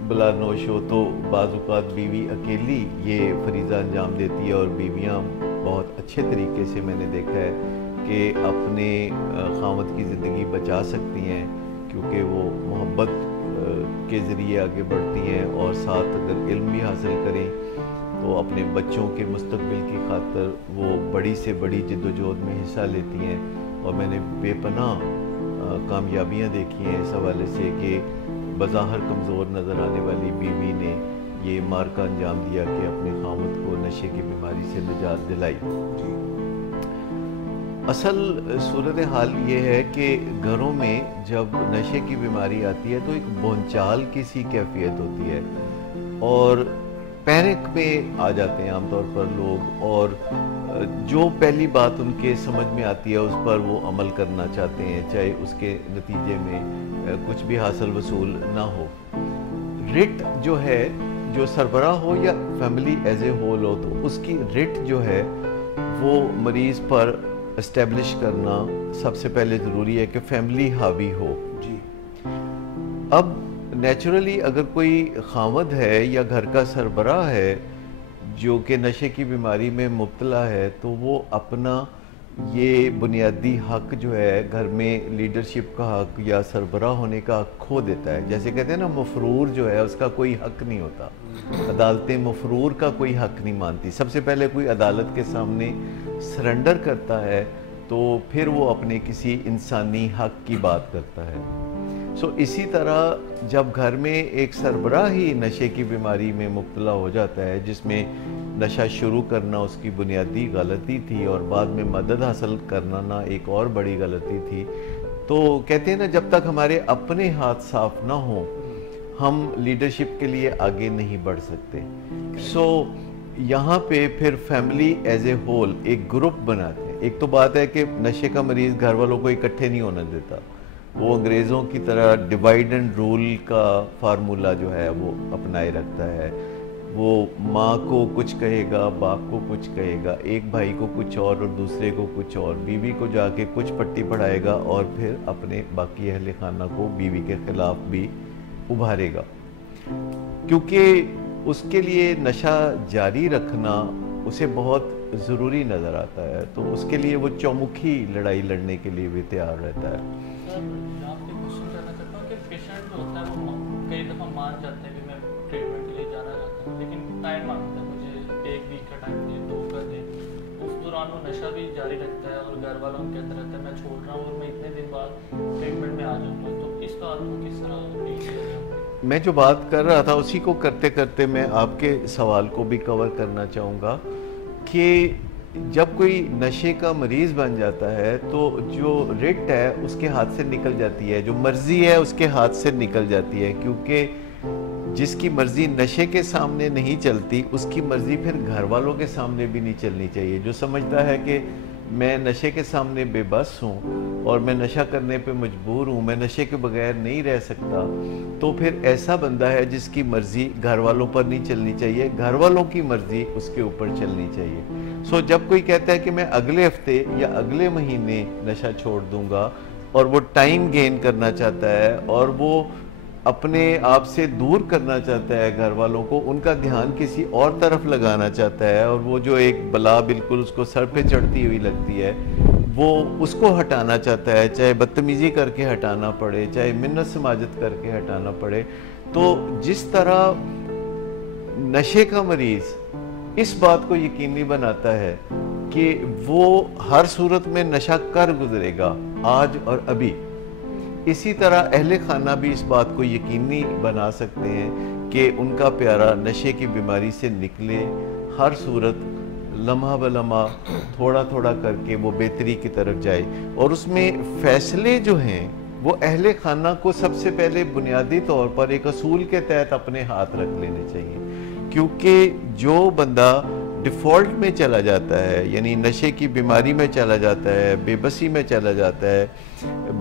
बला नोश हो तो बाज़-औक़ात बीवी अकेली ये फरीज़ा अंजाम देती है, और बीवियाँ बहुत अच्छे तरीके से मैंने देखा है कि अपने खामद की ज़िंदगी बचा सकती हैं, क्योंकि वो मोहब्बत के ज़रिए आगे बढ़ती हैं, और साथ अगर इल्म भी हासिल करें तो अपने बच्चों के मुस्तक़बिल की खातिर वो बड़ी से बड़ी जिद्दोजहद में हिस्सा लेती हैं। और मैंने बेपनाह कामयाबियाँ देखी हैं इस हवाले से कि बज़ाहिर कमज़ोर नज़र आने वाली बीवी ने ये मार का अंजाम दिया कि अपने खामद को नशे की बीमारी से निजात दिलाई। असल सूरत हाल ये है कि घरों में जब नशे की बीमारी आती है तो एक बोंचाल की सी कैफियत होती है, और पैनिक में आ जाते हैं आमतौर पर लोग, और जो पहली बात उनके समझ में आती है उस पर वो अमल करना चाहते हैं, चाहे उसके नतीजे में कुछ भी हासिल वसूल ना हो। रिट जो है, जो सरबराह हो या फैमिली एज ए होल हो, तो उसकी रिट जो है वो मरीज़ पर इस्टेब्लिश करना सबसे पहले ज़रूरी है कि फैमिली हावी हो। जी। अब नेचुरली अगर कोई खामद है या घर का सरबराह है जो कि नशे की बीमारी में मुब्तला है, तो वो अपना ये बुनियादी हक जो है घर में लीडरशिप का हक या सरबराह होने का हक खो देता है। जैसे कहते हैं ना, मफरूर जो है उसका कोई हक नहीं होता, अदालतें मफरूर का कोई हक नहीं मानती। सबसे पहले कोई अदालत के सामने सरेंडर करता है तो फिर वो अपने किसी इंसानी हक की बात करता है। इसी तरह जब घर में एक सरबराह ही नशे की बीमारी में मुब्तला हो जाता है, जिसमें नशा शुरू करना उसकी बुनियादी गलती थी और बाद में मदद हासिल करना ना एक और बड़ी गलती थी, तो कहते हैं ना, जब तक हमारे अपने हाथ साफ ना हो हम लीडरशिप के लिए आगे नहीं बढ़ सकते। यहाँ पे फिर फैमिली एज ए होल एक ग्रुप बनाते हैं। एक तो बात है कि नशे का मरीज़ घर वालों को इकट्ठे नहीं होने देता, वो अंग्रेज़ों की तरह डिवाइड एंड रूल का फार्मूला जो है वो अपनाए रखता है। वो माँ को कुछ कहेगा, बाप को कुछ कहेगा, एक भाई को कुछ और दूसरे को कुछ और, बीवी को जाके कुछ पट्टी पढ़ाएगा और फिर अपने बाकी अहले खाना को बीवी के ख़िलाफ़ भी उभारेगा, क्योंकि उसके लिए नशा जारी रखना उसे बहुत ज़रूरी नज़र आता है। तो उसके लिए वो चौमुखी लड़ाई लड़ने के लिए भी तैयार रहता है। सर, मैं आपसे क्वेश्चन करना चाहता हूँ कि पेशेंट जो होता है वो कई दफ़ा मान जाते हैं कि मैं ट्रीटमेंट के लिए जाना चाहता हूँ, लेकिन टाइम मांगता है, मुझे 1 वीक का टाइम दे, 2 का दे। उस दौरान वो नशा भी जारी रखता है और घर वालों को कहता रहता है मैं छोड़ रहा हूँ और मैं इतने दिन बाद ट्रीटमेंट में आ जाऊँगा। तो इस बात को किस तरह डील किया जाए? मैं जो बात कर रहा था उसी को करते करते मैं आपके सवाल को भी कवर करना चाहूँगा कि जब कोई नशे का मरीज़ बन जाता है तो जो रिट है उसके हाथ से निकल जाती है, जो मर्ज़ी है उसके हाथ से निकल जाती है, क्योंकि जिसकी मर्ज़ी नशे के सामने नहीं चलती उसकी मर्ज़ी फिर घर वालों के सामने भी नहीं चलनी चाहिए। जो समझता है कि मैं नशे के सामने बेबस हूँ और मैं नशा करने पे मजबूर हूँ, मैं नशे के बगैर नहीं रह सकता, तो फिर ऐसा बंदा है जिसकी मर्ज़ी घर वालों पर नहीं चलनी चाहिए, घर वालों की मर्ज़ी उसके ऊपर चलनी चाहिए। जब कोई कहता है कि मैं अगले हफ्ते या अगले महीने नशा छोड़ दूंगा और वो टाइम गेन करना चाहता है और वो अपने आप से दूर करना चाहता है घर वालों को, उनका ध्यान किसी और तरफ लगाना चाहता है और वो जो एक बला बिल्कुल उसको सर पे चढ़ती हुई लगती है वो उसको हटाना चाहता है, चाहे बदतमीज़ी करके हटाना पड़े, चाहे मिन्नत समाजत करके हटाना पड़े। तो जिस तरह नशे का मरीज़ इस बात को यकीनी बनाता है कि वो हर सूरत में नशा कर गुजरेगा आज और अभी, इसी तरह अहले खाना भी इस बात को यकीनी बना सकते हैं कि उनका प्यारा नशे की बीमारी से निकले, हर सूरत लम्हा ब लम्हा थोड़ा थोड़ा करके वो बेहतरी की तरफ जाए। और उसमें फ़ैसले जो हैं वो अहले खाना को सबसे पहले बुनियादी तौर पर एक असूल के तहत अपने हाथ रख लेने चाहिए, क्योंकि जो बंदा डिफ़ॉल्ट में चला जाता है, यानी नशे की बीमारी में चला जाता है, बेबसी में चला जाता है,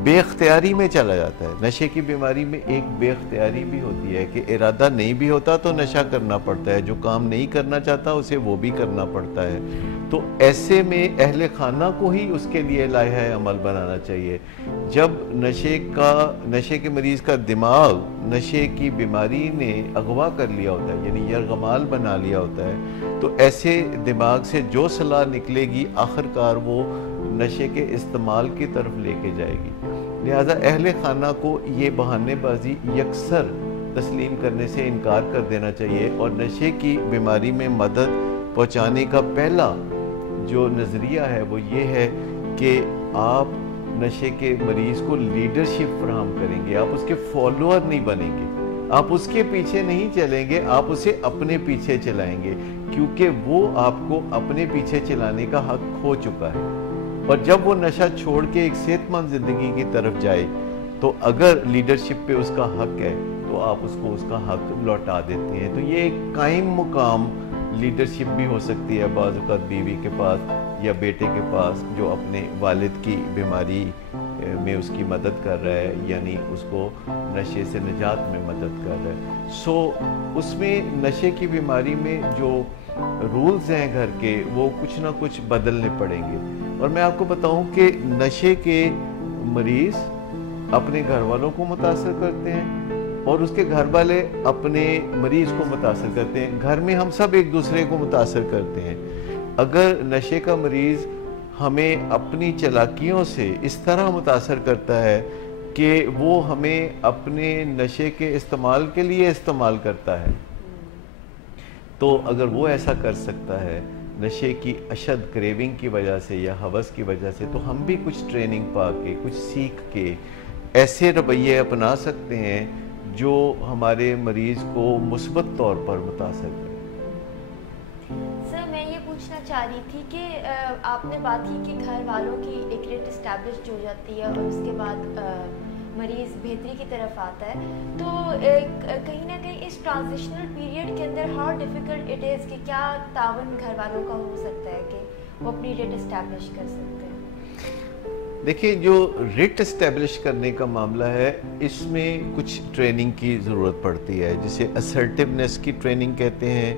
बेख्तियारी में चला जाता है। नशे की बीमारी में एक बेख्तियारी भी होती है कि इरादा नहीं भी होता तो नशा करना पड़ता है, जो काम नहीं करना चाहता उसे वो भी करना पड़ता है। तो ऐसे में अहले खाना को ही उसके लिए लाइहा अमल बनाना चाहिए। जब नशे के मरीज़ का दिमाग नशे की बीमारी ने अगवा कर लिया होता है, यानी यरगमाल बना लिया होता है, तो ऐसे दिमाग से जो सलाह निकलेगी आखिरकार वो नशे के इस्तेमाल की तरफ लेके जाएगी। लिहाजा अहले खाना को ये बहानेबाजी यकसर तस्लीम करने से इनकार कर देना चाहिए और नशे की बीमारी में मदद पहुँचाने का पहला जो नज़रिया है वो ये है कि आप नशे के मरीज़ को लीडरशिप फराहम करेंगे, आप उसके फॉलोअर नहीं बनेंगे, आप उसके पीछे नहीं चलेंगे, आप उसे अपने पीछे चलाएंगे, क्योंकि वो आपको अपने पीछे चलाने का हक खो चुका है। और जब वो नशा छोड़ के एक सेहतमंद ज़िंदगी की तरफ जाए तो अगर लीडरशिप पे उसका हक है तो आप उसको उसका हक लौटा देते हैं। तो ये एक कायम मुकाम लीडरशिप भी हो सकती है बाज़ औक़ात बीवी के पास या बेटे के पास, जो अपने वालिद की बीमारी में उसकी मदद कर रहा है, यानी उसको नशे से निजात में मदद कर रहा है। उसमें नशे की बीमारी में जो रूल्स हैं घर के वो कुछ ना कुछ बदलने पड़ेंगे। और मैं आपको बताऊं कि नशे के मरीज अपने घर वालों को मुतासर करते हैं और उसके घर वाले अपने मरीज को मुतासर करते हैं। घर में हम सब एक दूसरे को मुतासर करते हैं। अगर नशे का मरीज हमें अपनी चालाकियों से इस तरह मुतासर करता है कि वो हमें अपने नशे के इस्तेमाल के लिए इस्तेमाल करता है, तो अगर वो ऐसा कर सकता है नशे की अशद क्रेविंग की वजह से या हवस की वजह से, तो हम भी कुछ ट्रेनिंग पा के, कुछ सीख के ऐसे रवैये अपना सकते हैं जो हमारे मरीज को मुस्बत तौर पर मुतासर करें। सर मैं ये पूछना चाह रही थी कि आपने बात की कि घर वालों की एक रेट इस्टेब्लिश हो जाती है और उसके बाद मरीज़ बेहतरी की तरफ आता है, तो कहीं ना कहीं इस ट्रांजिशनल पीरियड के अंदर हाउ डिफ़िकल्ट इट इज़ कि क्या तावन घर वालों का हो सकता है कि वो अपनी रेट इस्टेब्लिश कर सकते हैं? देखिए, जो रेट इस्टेब्लिश करने का मामला है इसमें कुछ ट्रेनिंग की ज़रूरत पड़ती है, जिसे असर्टिवनेस की ट्रेनिंग कहते हैं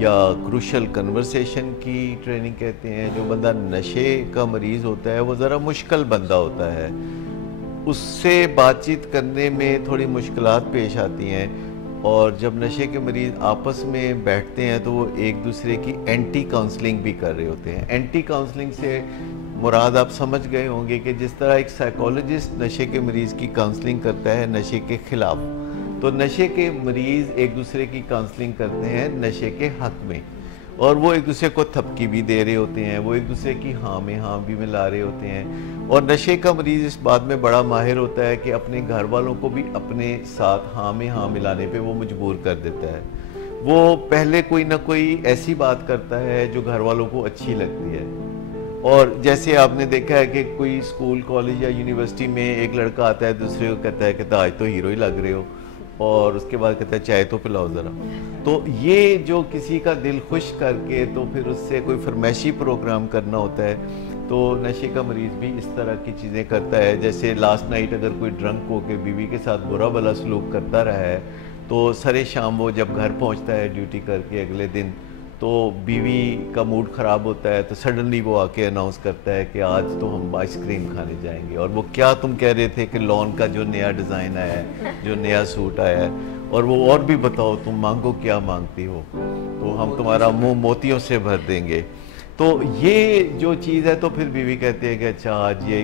या क्रूशल कन्वर्सेशन की ट्रेनिंग कहते हैं। जो बंदा नशे का मरीज़ होता है वो ज़रा मुश्किल बंदा होता है, उससे बातचीत करने में थोड़ी मुश्किलात पेश आती हैं, और जब नशे के मरीज़ आपस में बैठते हैं तो वो एक दूसरे की एंटी काउंसलिंग भी कर रहे होते हैं। एंटी काउंसलिंग से मुराद आप समझ गए होंगे कि जिस तरह एक साइकोलॉजिस्ट नशे के मरीज़ की काउंसलिंग करता है नशे के ख़िलाफ़, तो नशे के मरीज़ एक दूसरे की काउंसलिंग करते हैं नशे के हक़ में, और वो एक दूसरे को थपकी भी दे रहे होते हैं, वो एक दूसरे की हाँ में हाँ भी मिला रहे होते हैं। और नशे का मरीज़ इस बात में बड़ा माहिर होता है कि अपने घर वालों को भी अपने साथ हाँ में हाँ मिलाने पे वो मजबूर कर देता है। वो पहले कोई ना कोई ऐसी बात करता है जो घर वालों को अच्छी लगती है, और जैसे आपने देखा है कि कोई स्कूल कॉलेज या यूनिवर्सिटी में एक लड़का आता है दूसरे को कहता है आज तो हीरो ही लग रहे हो, और उसके बाद कहता है चाय तो पिलाओ ज़रा। तो ये जो किसी का दिल खुश करके तो फिर उससे कोई फरमाइशी प्रोग्राम करना होता है, तो नशे का मरीज़ भी इस तरह की चीज़ें करता है। जैसे लास्ट नाइट अगर कोई ड्रंक हो के बीवी के साथ बुरा भला सलूक करता रहा है, तो सरे शाम वो जब घर पहुंचता है ड्यूटी करके अगले दिन, तो बीवी का मूड ख़राब होता है, तो सडनली वो आके अनाउंस करता है कि आज तो हम आइसक्रीम खाने जाएंगे। और वो क्या तुम कह रहे थे कि लॉन का जो नया डिज़ाइन आया है, जो नया सूट आया है, और वो और भी बताओ तुम मांगो क्या मांगती हो, तो हम तुम्हारा मुंह मोतियों से भर देंगे। तो ये जो चीज़ है, तो फिर बीवी कहती है कि अच्छा आज ये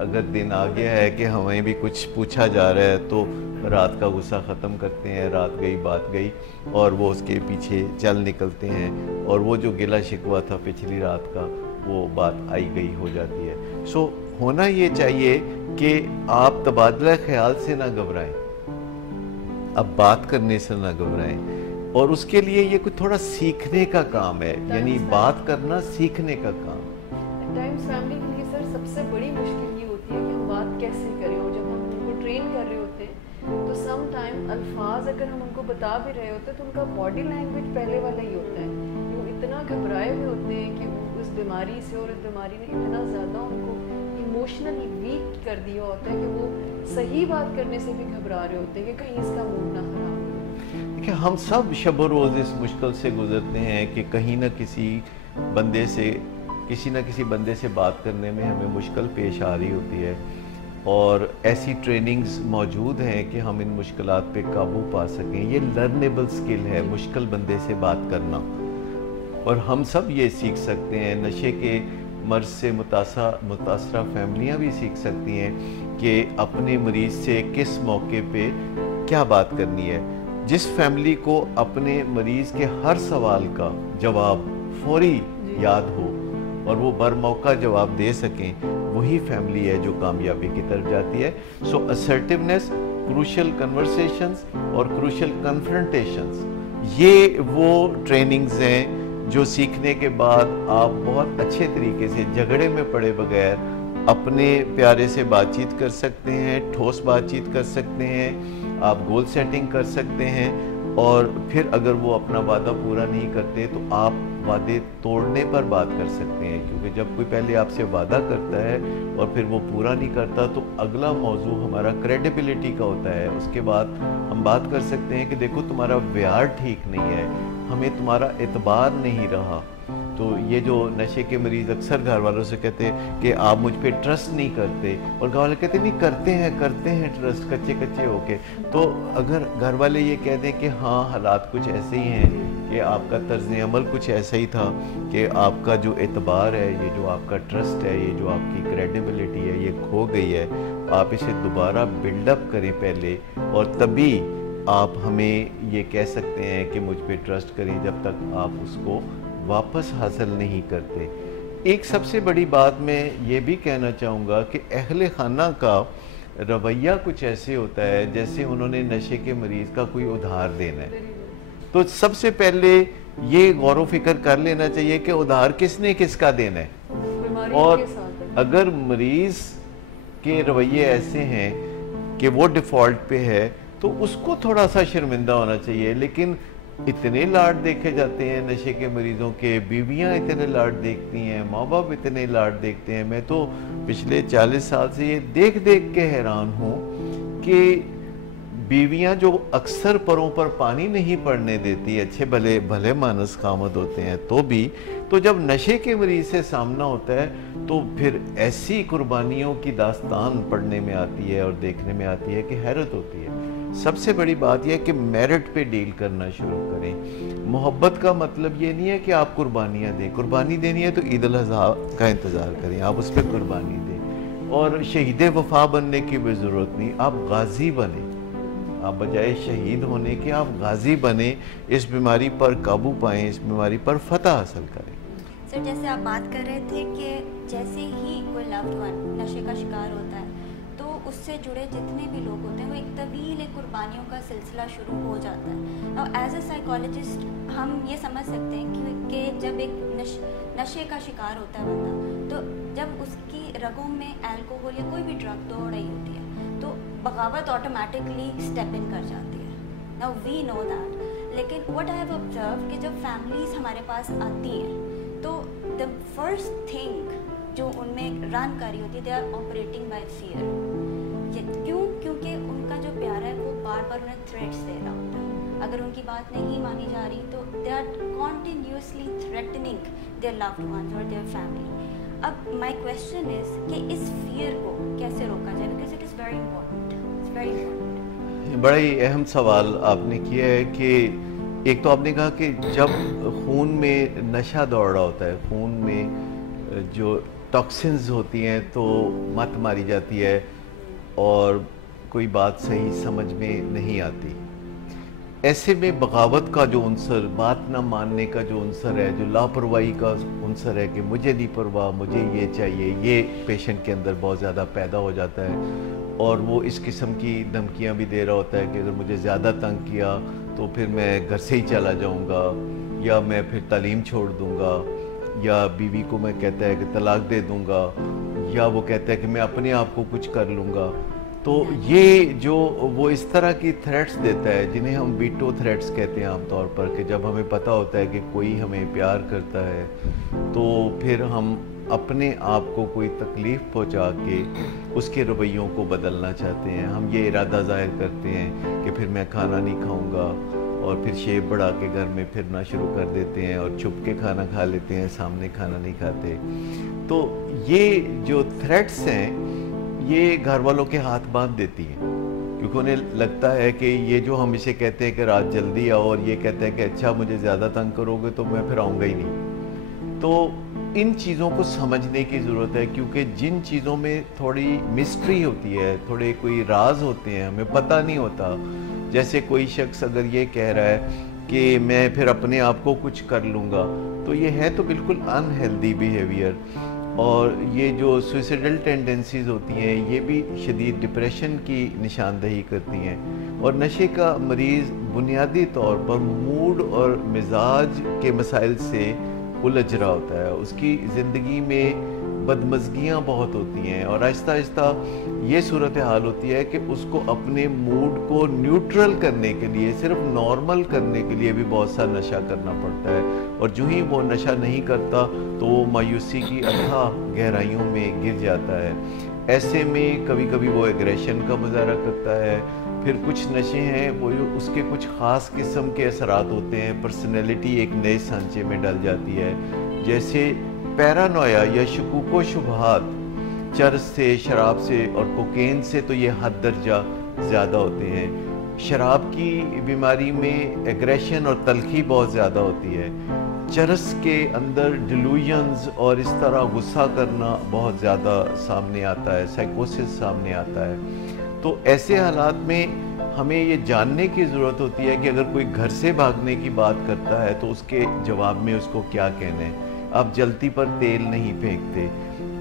अगर दिन आ गया है कि हमें भी कुछ पूछा जा रहा है, तो रात का गुस्सा ख़त्म करते हैं, रात गई बात गई, और वो उसके पीछे चल निकलते हैं, और वो जो गिला शिकवा था पिछली रात का वो बात आई गई हो जाती है। सो होना ये चाहिए कि आप तबादला ख्याल से ना घबराएं, अब बात करने से ना घबराएं, और उसके लिए ये कुछ थोड़ा सीखने का काम है, यानी बात करना सीखने का काम। टाइम्स फैमिली के लिए सर सबसे बड़ी मुश्किल ये होती है कि हम बात कैसे करें, और जब हम उनको ट्रेन कर रहे होते हैं तो सम टाइम अल्फाज अगर हम उनको बता भी रहे होते हैं तो उनका बॉडी लैंग्वेज पहले वाला ही होता है। वो इतना घबराए हुए होते हैं कि वो उस बीमारी से, और इस बीमारी ने इतना ज़्यादा उनको इमोशनली वीक कर दिया होता है कि वो सही बात करने से भी घबरा रहे होते हैं कि कहीं इसका मूड ना खराब हो। देखिए, हम सब शब रोज़ इस मुश्किल से गुजरते हैं कि कहीं ना किसी बंदे से, किसी न किसी बंदे से बात करने में हमें मुश्किल पेश आ रही होती है, और ऐसी ट्रेनिंग्स मौजूद हैं कि हम इन मुश्किलात पे काबू पा सकें। ये लर्नेबल स्किल है मुश्किल बंदे से बात करना, और हम सब ये सीख सकते हैं। नशे के मर्ज से मुतासरा फैमिलियाँ भी सीख सकती हैं कि अपने मरीज़ से किस मौके पे क्या बात करनी है। जिस फैमिली को अपने मरीज़ के हर सवाल का जवाब फौरी याद हो और वो बर मौका जवाब दे सकें, वही फैमिली है जो कामयाबी की तरफ जाती है। सो असर्टिवनेस, क्रूशल कन्वर्सेशंस और क्रूशल कन्फ्रंटेशंस, ये वो ट्रेनिंग्स हैं जो सीखने के बाद आप बहुत अच्छे तरीके से झगड़े में पड़े बगैर अपने प्यारे से बातचीत कर सकते हैं, ठोस बातचीत कर सकते हैं, आप गोल सेटिंग कर सकते हैं, और फिर अगर वो अपना वादा पूरा नहीं करते तो आप वादे तोड़ने पर बात कर सकते हैं। क्योंकि जब कोई पहले आपसे वादा करता है और फिर वो पूरा नहीं करता, तो अगला मौजू हमारा क्रेडिबिलिटी का होता है। उसके बाद हम बात कर सकते हैं कि देखो तुम्हारा व्यवहार ठीक नहीं है, हमें तुम्हारा एतबार नहीं रहा। तो ये जो नशे के मरीज़ अक्सर घर वालों से कहते हैं कि आप मुझ पे ट्रस्ट नहीं करते, और घर वाले कहते नहीं करते हैं ट्रस्ट कच्चे कच्चे होके। तो अगर घर वाले ये कह दें कि हाँ हालात कुछ ऐसे ही हैं कि आपका तर्ज़ अमल कुछ ऐसा ही था कि आपका जो एतबार है, ये जो आपका ट्रस्ट है, ये जो आपकी क्रेडिबिलिटी है, ये खो गई है, आप इसे दोबारा बिल्डअप करें पहले, और तभी आप हमें ये कह सकते हैं कि मुझ पे ट्रस्ट करें, जब तक आप उसको वापस हासिल नहीं करते। एक सबसे बड़ी बात मैं ये भी कहना चाहूँगा कि अहले खाना का रवैया कुछ ऐसे होता है जैसे उन्होंने नशे के मरीज़ का कोई उधार देना है। तो सबसे पहले ये गौर व फिक्र कर लेना चाहिए कि उधार किसने किसका देना है, और अगर मरीज़ के रवैये ऐसे हैं कि वो डिफ़ॉल्ट पे है तो उसको थोड़ा सा शर्मिंदा होना चाहिए। लेकिन इतने लाड देखे जाते हैं नशे के मरीज़ों के, बीवियां इतने लाड देखती हैं, माँ बाप इतने लाड देखते हैं। मैं तो पिछले 40 साल से ये देख देख के हैरान हूँ कि बीवियां जो अक्सर परों पर पानी नहीं पड़ने देती, अच्छे भले भले मानस कामद होते हैं तो भी, तो जब नशे के मरीज से सामना होता है तो फिर ऐसी कुर्बानियों की दास्तान पढ़ने में आती है और देखने में आती है कि हैरत होती है। सबसे बड़ी बात यह है कि मेरिट पे डील करना शुरू करें। मोहब्बत का मतलब ये नहीं है कि आप कुर्बानियाँ दें, कुर्बानी देनी है तो ईद उल अज़हा का इंतज़ार करें, आप उस पर कुर्बानी दें। और शहीद वफा बनने की भी ज़रूरत नहीं, आप गाजी बने, आप बजाय शहीद होने के आप गाजी बने, इस बीमारी पर काबू पाएं, इस बीमारी पर फतह हासिल करें। सर जैसे आप बात कर रहे थे कि जैसे ही कोई लव्ड वन नशे का शिकार होता है तो उससे जुड़े जितने भी लोग होते हैं वो एक तवील कुर्बानियों का सिलसिला शुरू हो जाता है। और एज ए साइकोलॉजिस्ट हम ये समझ सकते हैं कि जब एक नशे का शिकार होता है बंदा, तो जब उसकी रगों में अल्कोहल या कोई भी ड्रग दौड़ रही होती है तो बगावत ऑटोमेटिकली स्टेप इन कर जाती है। Now we know that. लेकिन व्हाट आई हैव ऑब्जर्व कि जब फैमिलीज हमारे पास आती हैं तो द फर्स्ट थिंग जो उनमें रन कर रही होती है, they are operating by fear. क्यों? क्योंकि उनका जो प्यार है वो बार बार उन्हें थ्रेट्स दे रहा होता है। अगर उनकी बात नहीं मानी जा रही तो they are continuously threatening their loved ones और देयर फैमिली। अब माय क्वेश्चन इज कि इस फियर को कैसे रोका जाए, because it is very important, it's very important. बड़ा ही अहम सवाल आपने किया है कि एक तो आपने कहा कि जब खून में नशा दौड़ रहा होता है, खून में जो टॉक्सिन्स होती हैं तो मत मारी जाती है और कोई बात सही समझ में नहीं आती। ऐसे में बगावत का जो उनसर, बात ना मानने का जो उनसर है, जो लापरवाही का उनसर है कि मुझे नहीं परवाह, मुझे ये चाहिए, ये पेशेंट के अंदर बहुत ज़्यादा पैदा हो जाता है। और वो इस किस्म की धमकियाँ भी दे रहा होता है कि अगर मुझे ज़्यादा तंग किया तो फिर मैं घर से ही चला जाऊँगा, या मैं फिर तालीम छोड़ दूँगा, या बीवी को मैं कहता है कि तलाक दे दूँगा, या वो कहता है कि मैं अपने आप को कुछ कर लूँगा। तो ये जो वो इस तरह की थ्रेट्स देता है जिन्हें हम वीटो थ्रेट्स कहते हैं आमतौर पर, कि जब हमें पता होता है कि कोई हमें प्यार करता है तो फिर हम अपने आप को कोई तकलीफ़ पहुंचा के उसके रवैयों को बदलना चाहते हैं। हम ये इरादा ज़ाहिर करते हैं कि फिर मैं खाना नहीं खाऊंगा, और फिर शेप बढ़ा के घर में फिरना शुरू कर देते हैं और छुप के खाना खा लेते हैं, सामने खाना नहीं खाते। तो ये जो थ्रेट्स हैं ये घर वालों के हाथ बांध देती हैं, क्योंकि उन्हें लगता है कि ये जो हम इसे कहते हैं कि रात जल्दी आओ, और ये कहते हैं कि अच्छा मुझे ज़्यादा तंग करोगे तो मैं फिर आऊँगा ही नहीं। तो इन चीज़ों को समझने की ज़रूरत है, क्योंकि जिन चीज़ों में थोड़ी मिस्ट्री होती है, थोड़े कोई राज होते हैं, हमें पता नहीं होता। जैसे कोई शख्स अगर ये कह रहा है कि मैं फिर अपने आप को कुछ कर लूँगा, तो ये है तो बिल्कुल अनहेल्दी बिहेवियर। और ये जो सुइसाइडल टेंडेंसीज होती हैं ये भी शदीद डिप्रेशन की निशानदही करती हैं। और नशे का मरीज़ बुनियादी तौर पर मूड और मिजाज के मसाइल से उलझ रहा होता है, उसकी ज़िंदगी में बदमज़गियाँ बहुत होती हैं, और आहिस्ता आहिस्ता ये सूरत हाल होती है कि उसको अपने मूड को न्यूट्रल करने के लिए, सिर्फ नॉर्मल करने के लिए भी बहुत सा नशा करना पड़ता है। और जो ही वो नशा नहीं करता तो वो मायूसी की अथाह गहराइयों में गिर जाता है। ऐसे में कभी कभी वो एग्रेशन का मुजाहरा करता है। फिर कुछ नशे हैं वो उसके कुछ ख़ास किस्म के असरात होते हैं, पर्सनैलिटी एक नए सांचे में डल जाती है। जैसे पैरानोया या शकूको शुबहात चरस से, शराब से और कोकेन से तो ये हद दर्जा ज़्यादा होते हैं। शराब की बीमारी में एग्रेशन और तलखी बहुत ज़्यादा होती है। चरस के अंदर डिलूजन्स और इस तरह गुस्सा करना बहुत ज़्यादा सामने आता है, साइकोसिस सामने आता है। तो ऐसे हालात में हमें ये जानने की ज़रूरत होती है कि अगर कोई घर से भागने की बात करता है तो उसके जवाब में उसको क्या कहना है। आप जलती पर तेल नहीं फेंकते,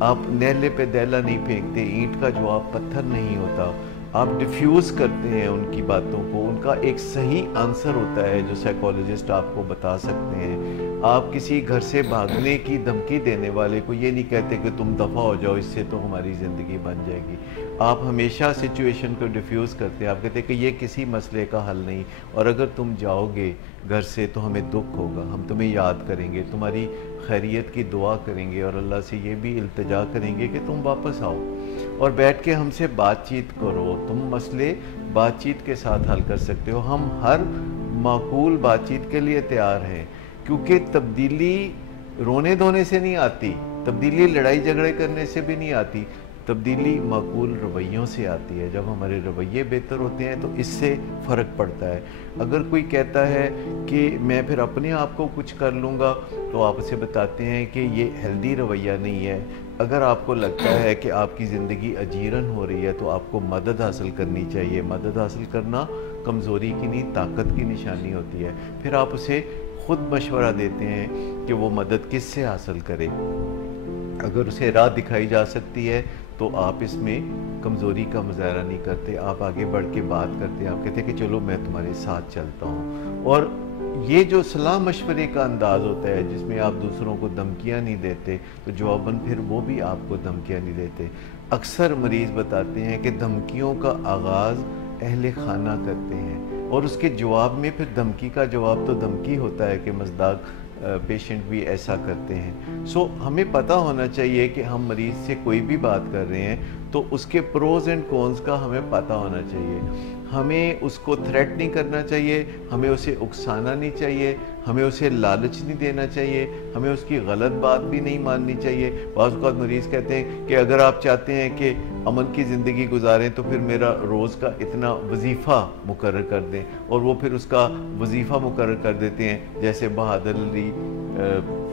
आप नहले पे दैला नहीं फेंकते, ईंट का जवाब पत्थर नहीं होता। आप डिफ्यूज़ करते हैं उनकी बातों को, उनका एक सही आंसर होता है जो साइकोलॉजिस्ट आपको बता सकते हैं। आप किसी घर से भागने की धमकी देने वाले को ये नहीं कहते कि तुम दफ़ा हो जाओ, इससे तो हमारी ज़िंदगी बन जाएगी। आप हमेशा सिचुएशन को डिफ्यूज़ करते हैं। आप कहते हैं कि ये किसी मसले का हल नहीं, और अगर तुम जाओगे घर से तो हमें दुख होगा, हम तुम्हें याद करेंगे, तुम्हारी खैरियत की दुआ करेंगे और अल्लाह से ये भी इल्तिजा करेंगे कि तुम वापस आओ और बैठ के हमसे बातचीत करो। तुम मसले बातचीत के साथ हल कर सकते हो। हम हर माकूल बातचीत के लिए तैयार हैं, क्योंकि तब्दीली रोने धोने से नहीं आती, तब्दीली लड़ाई झगड़े करने से भी नहीं आती, तब्दीली माकूल रवैयों से आती है। जब हमारे रवैये बेहतर होते हैं तो इससे फ़र्क पड़ता है। अगर कोई कहता है कि मैं फिर अपने आप को कुछ कर लूँगा, तो आप उसे बताते हैं कि ये हेल्दी रवैया नहीं है। अगर आपको लगता है कि आपकी ज़िंदगी अजीरन हो रही है तो आपको मदद हासिल करनी चाहिए। मदद हासिल करना कमज़ोरी की नहीं, ताकत की निशानी होती है। फिर आप उसे ख़ुद मशवरा देते हैं कि वो मदद किससे हासिल करे। अगर उसे राह दिखाई जा सकती है तो आप इसमें कमज़ोरी का मुजाहरा नहीं करते, आप आगे बढ़ के बात करते हैं। आप कहते हैं कि चलो मैं तुम्हारे साथ चलता हूँ। और ये जो सलाह मशवरे का अंदाज़ होता है जिसमें आप दूसरों को धमकियाँ नहीं देते, तो जवाबन फिर वो भी आपको धमकियाँ नहीं देते। अक्सर मरीज़ बताते हैं कि धमकियों का आगाज़ अहले खाना करते हैं और उसके जवाब में फिर धमकी का जवाब तो धमकी होता है कि मज़दाक पेशेंट भी ऐसा करते हैं। सो हमें पता होना चाहिए कि हम मरीज़ से कोई भी बात कर रहे हैं तो उसके प्रोज एंड कॉन्स का हमें पता होना चाहिए। हमें उसको थ्रेट नहीं करना चाहिए, हमें उसे उकसाना नहीं चाहिए, हमें उसे लालच नहीं देना चाहिए, हमें उसकी गलत बात भी नहीं माननी चाहिए। बाज़ औक़ात मरीज़ कहते हैं कि अगर आप चाहते हैं कि अमन की ज़िंदगी गुजारें तो फिर मेरा रोज़ का इतना वजीफ़ा मुकर्रर कर दें, और वो फिर उसका वजीफ़ा मुकर्रर कर देते हैं। जैसे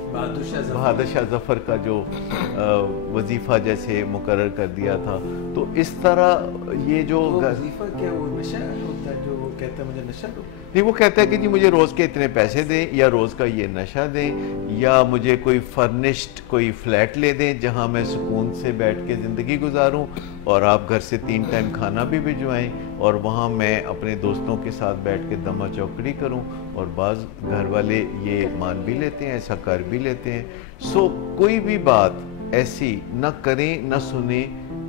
बहादुर शाह ज़फ़र का जो वजीफ़ा जैसे मुकर्रर कर दिया था। तो इस तरह ये जो वजीफ़ा क्या वो नशा होता है, जो वो कहता है मुझे नशा दो? नहीं, वो कहता है कि जी मुझे रोज़ के इतने पैसे दें, या रोज़ का ये नशा दें, या मुझे कोई फर्निश्ड कोई फ्लैट ले दें जहां मैं सुकून से बैठ के ज़िंदगी गुजारूं, और आप घर से 3 टाइम खाना भी भिजवाएं, और वहां मैं अपने दोस्तों के साथ बैठ के दमा चौकड़ी करूं। और बाज़ घर वाले ये मान भी लेते हैं, ऐसा कर भी लेते हैं। सो कोई भी बात ऐसी न करें न सुने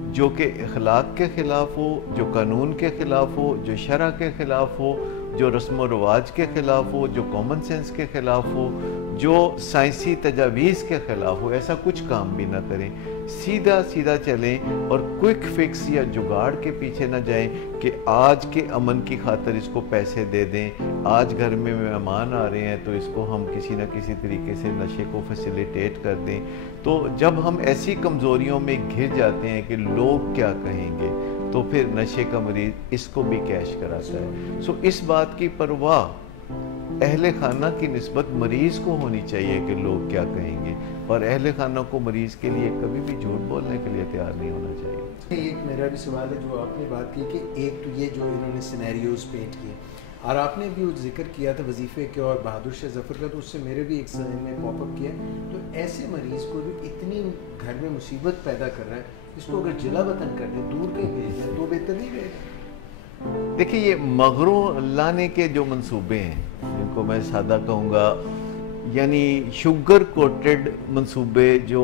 जो कि अखलाक के ख़िलाफ़ हो, जो कानून के ख़िलाफ़ हो, जो शरअ के ख़िलाफ़ हो, जो रस्म व रवाज के ख़िलाफ़ हो, जो कॉमन सेंस के ख़िलाफ़ हो, जो साइंसी तजावीज़ के ख़िलाफ़ हो, ऐसा कुछ काम भी ना करें। सीधा सीधा चलें और क्विक फिक्स या जुगाड़ के पीछे ना जाएं कि आज के अमन की खातिर इसको पैसे दे दें, आज घर में मेहमान आ रहे हैं तो इसको हम किसी न किसी तरीके से नशे को फैसिलिटेट कर दें। तो जब हम ऐसी कमज़ोरियों में घिर जाते हैं कि लोग क्या कहेंगे, तो फिर नशे का मरीज़ इसको भी कैश कराता है। सो इस बात की परवाह अहले खाना की निस्बत मरीज़ को होनी चाहिए कि लोग क्या कहेंगे, और अहले खाना को मरीज़ के लिए कभी भी झूठ बोलने के लिए तैयार नहीं होना चाहिए। एक मेरा भी सवाल है, जो आपने बात की कि एक तो ये जो इन्होंने सिनेरियोज पेंट किए, और आपने भी वो जिक्र किया था वजीफ़े के और बहादुर शाह ज़फ़र का, तो उससे मेरे भी एक जहन में पॉपअप किया। तो ऐसे मरीज़ को जो इतनी घर में मुसीबत पैदा कर रहा है, इसको अगर जिला वतन कर दे, दूर कहीं भेज दें तो बेहतर नहीं रहेगा? देखिए, ये मगरों लाने के जो मंसूबे हैं, जिनको मैं सादा कहूँगा, यानी शुगर कोटेड मंसूबे, जो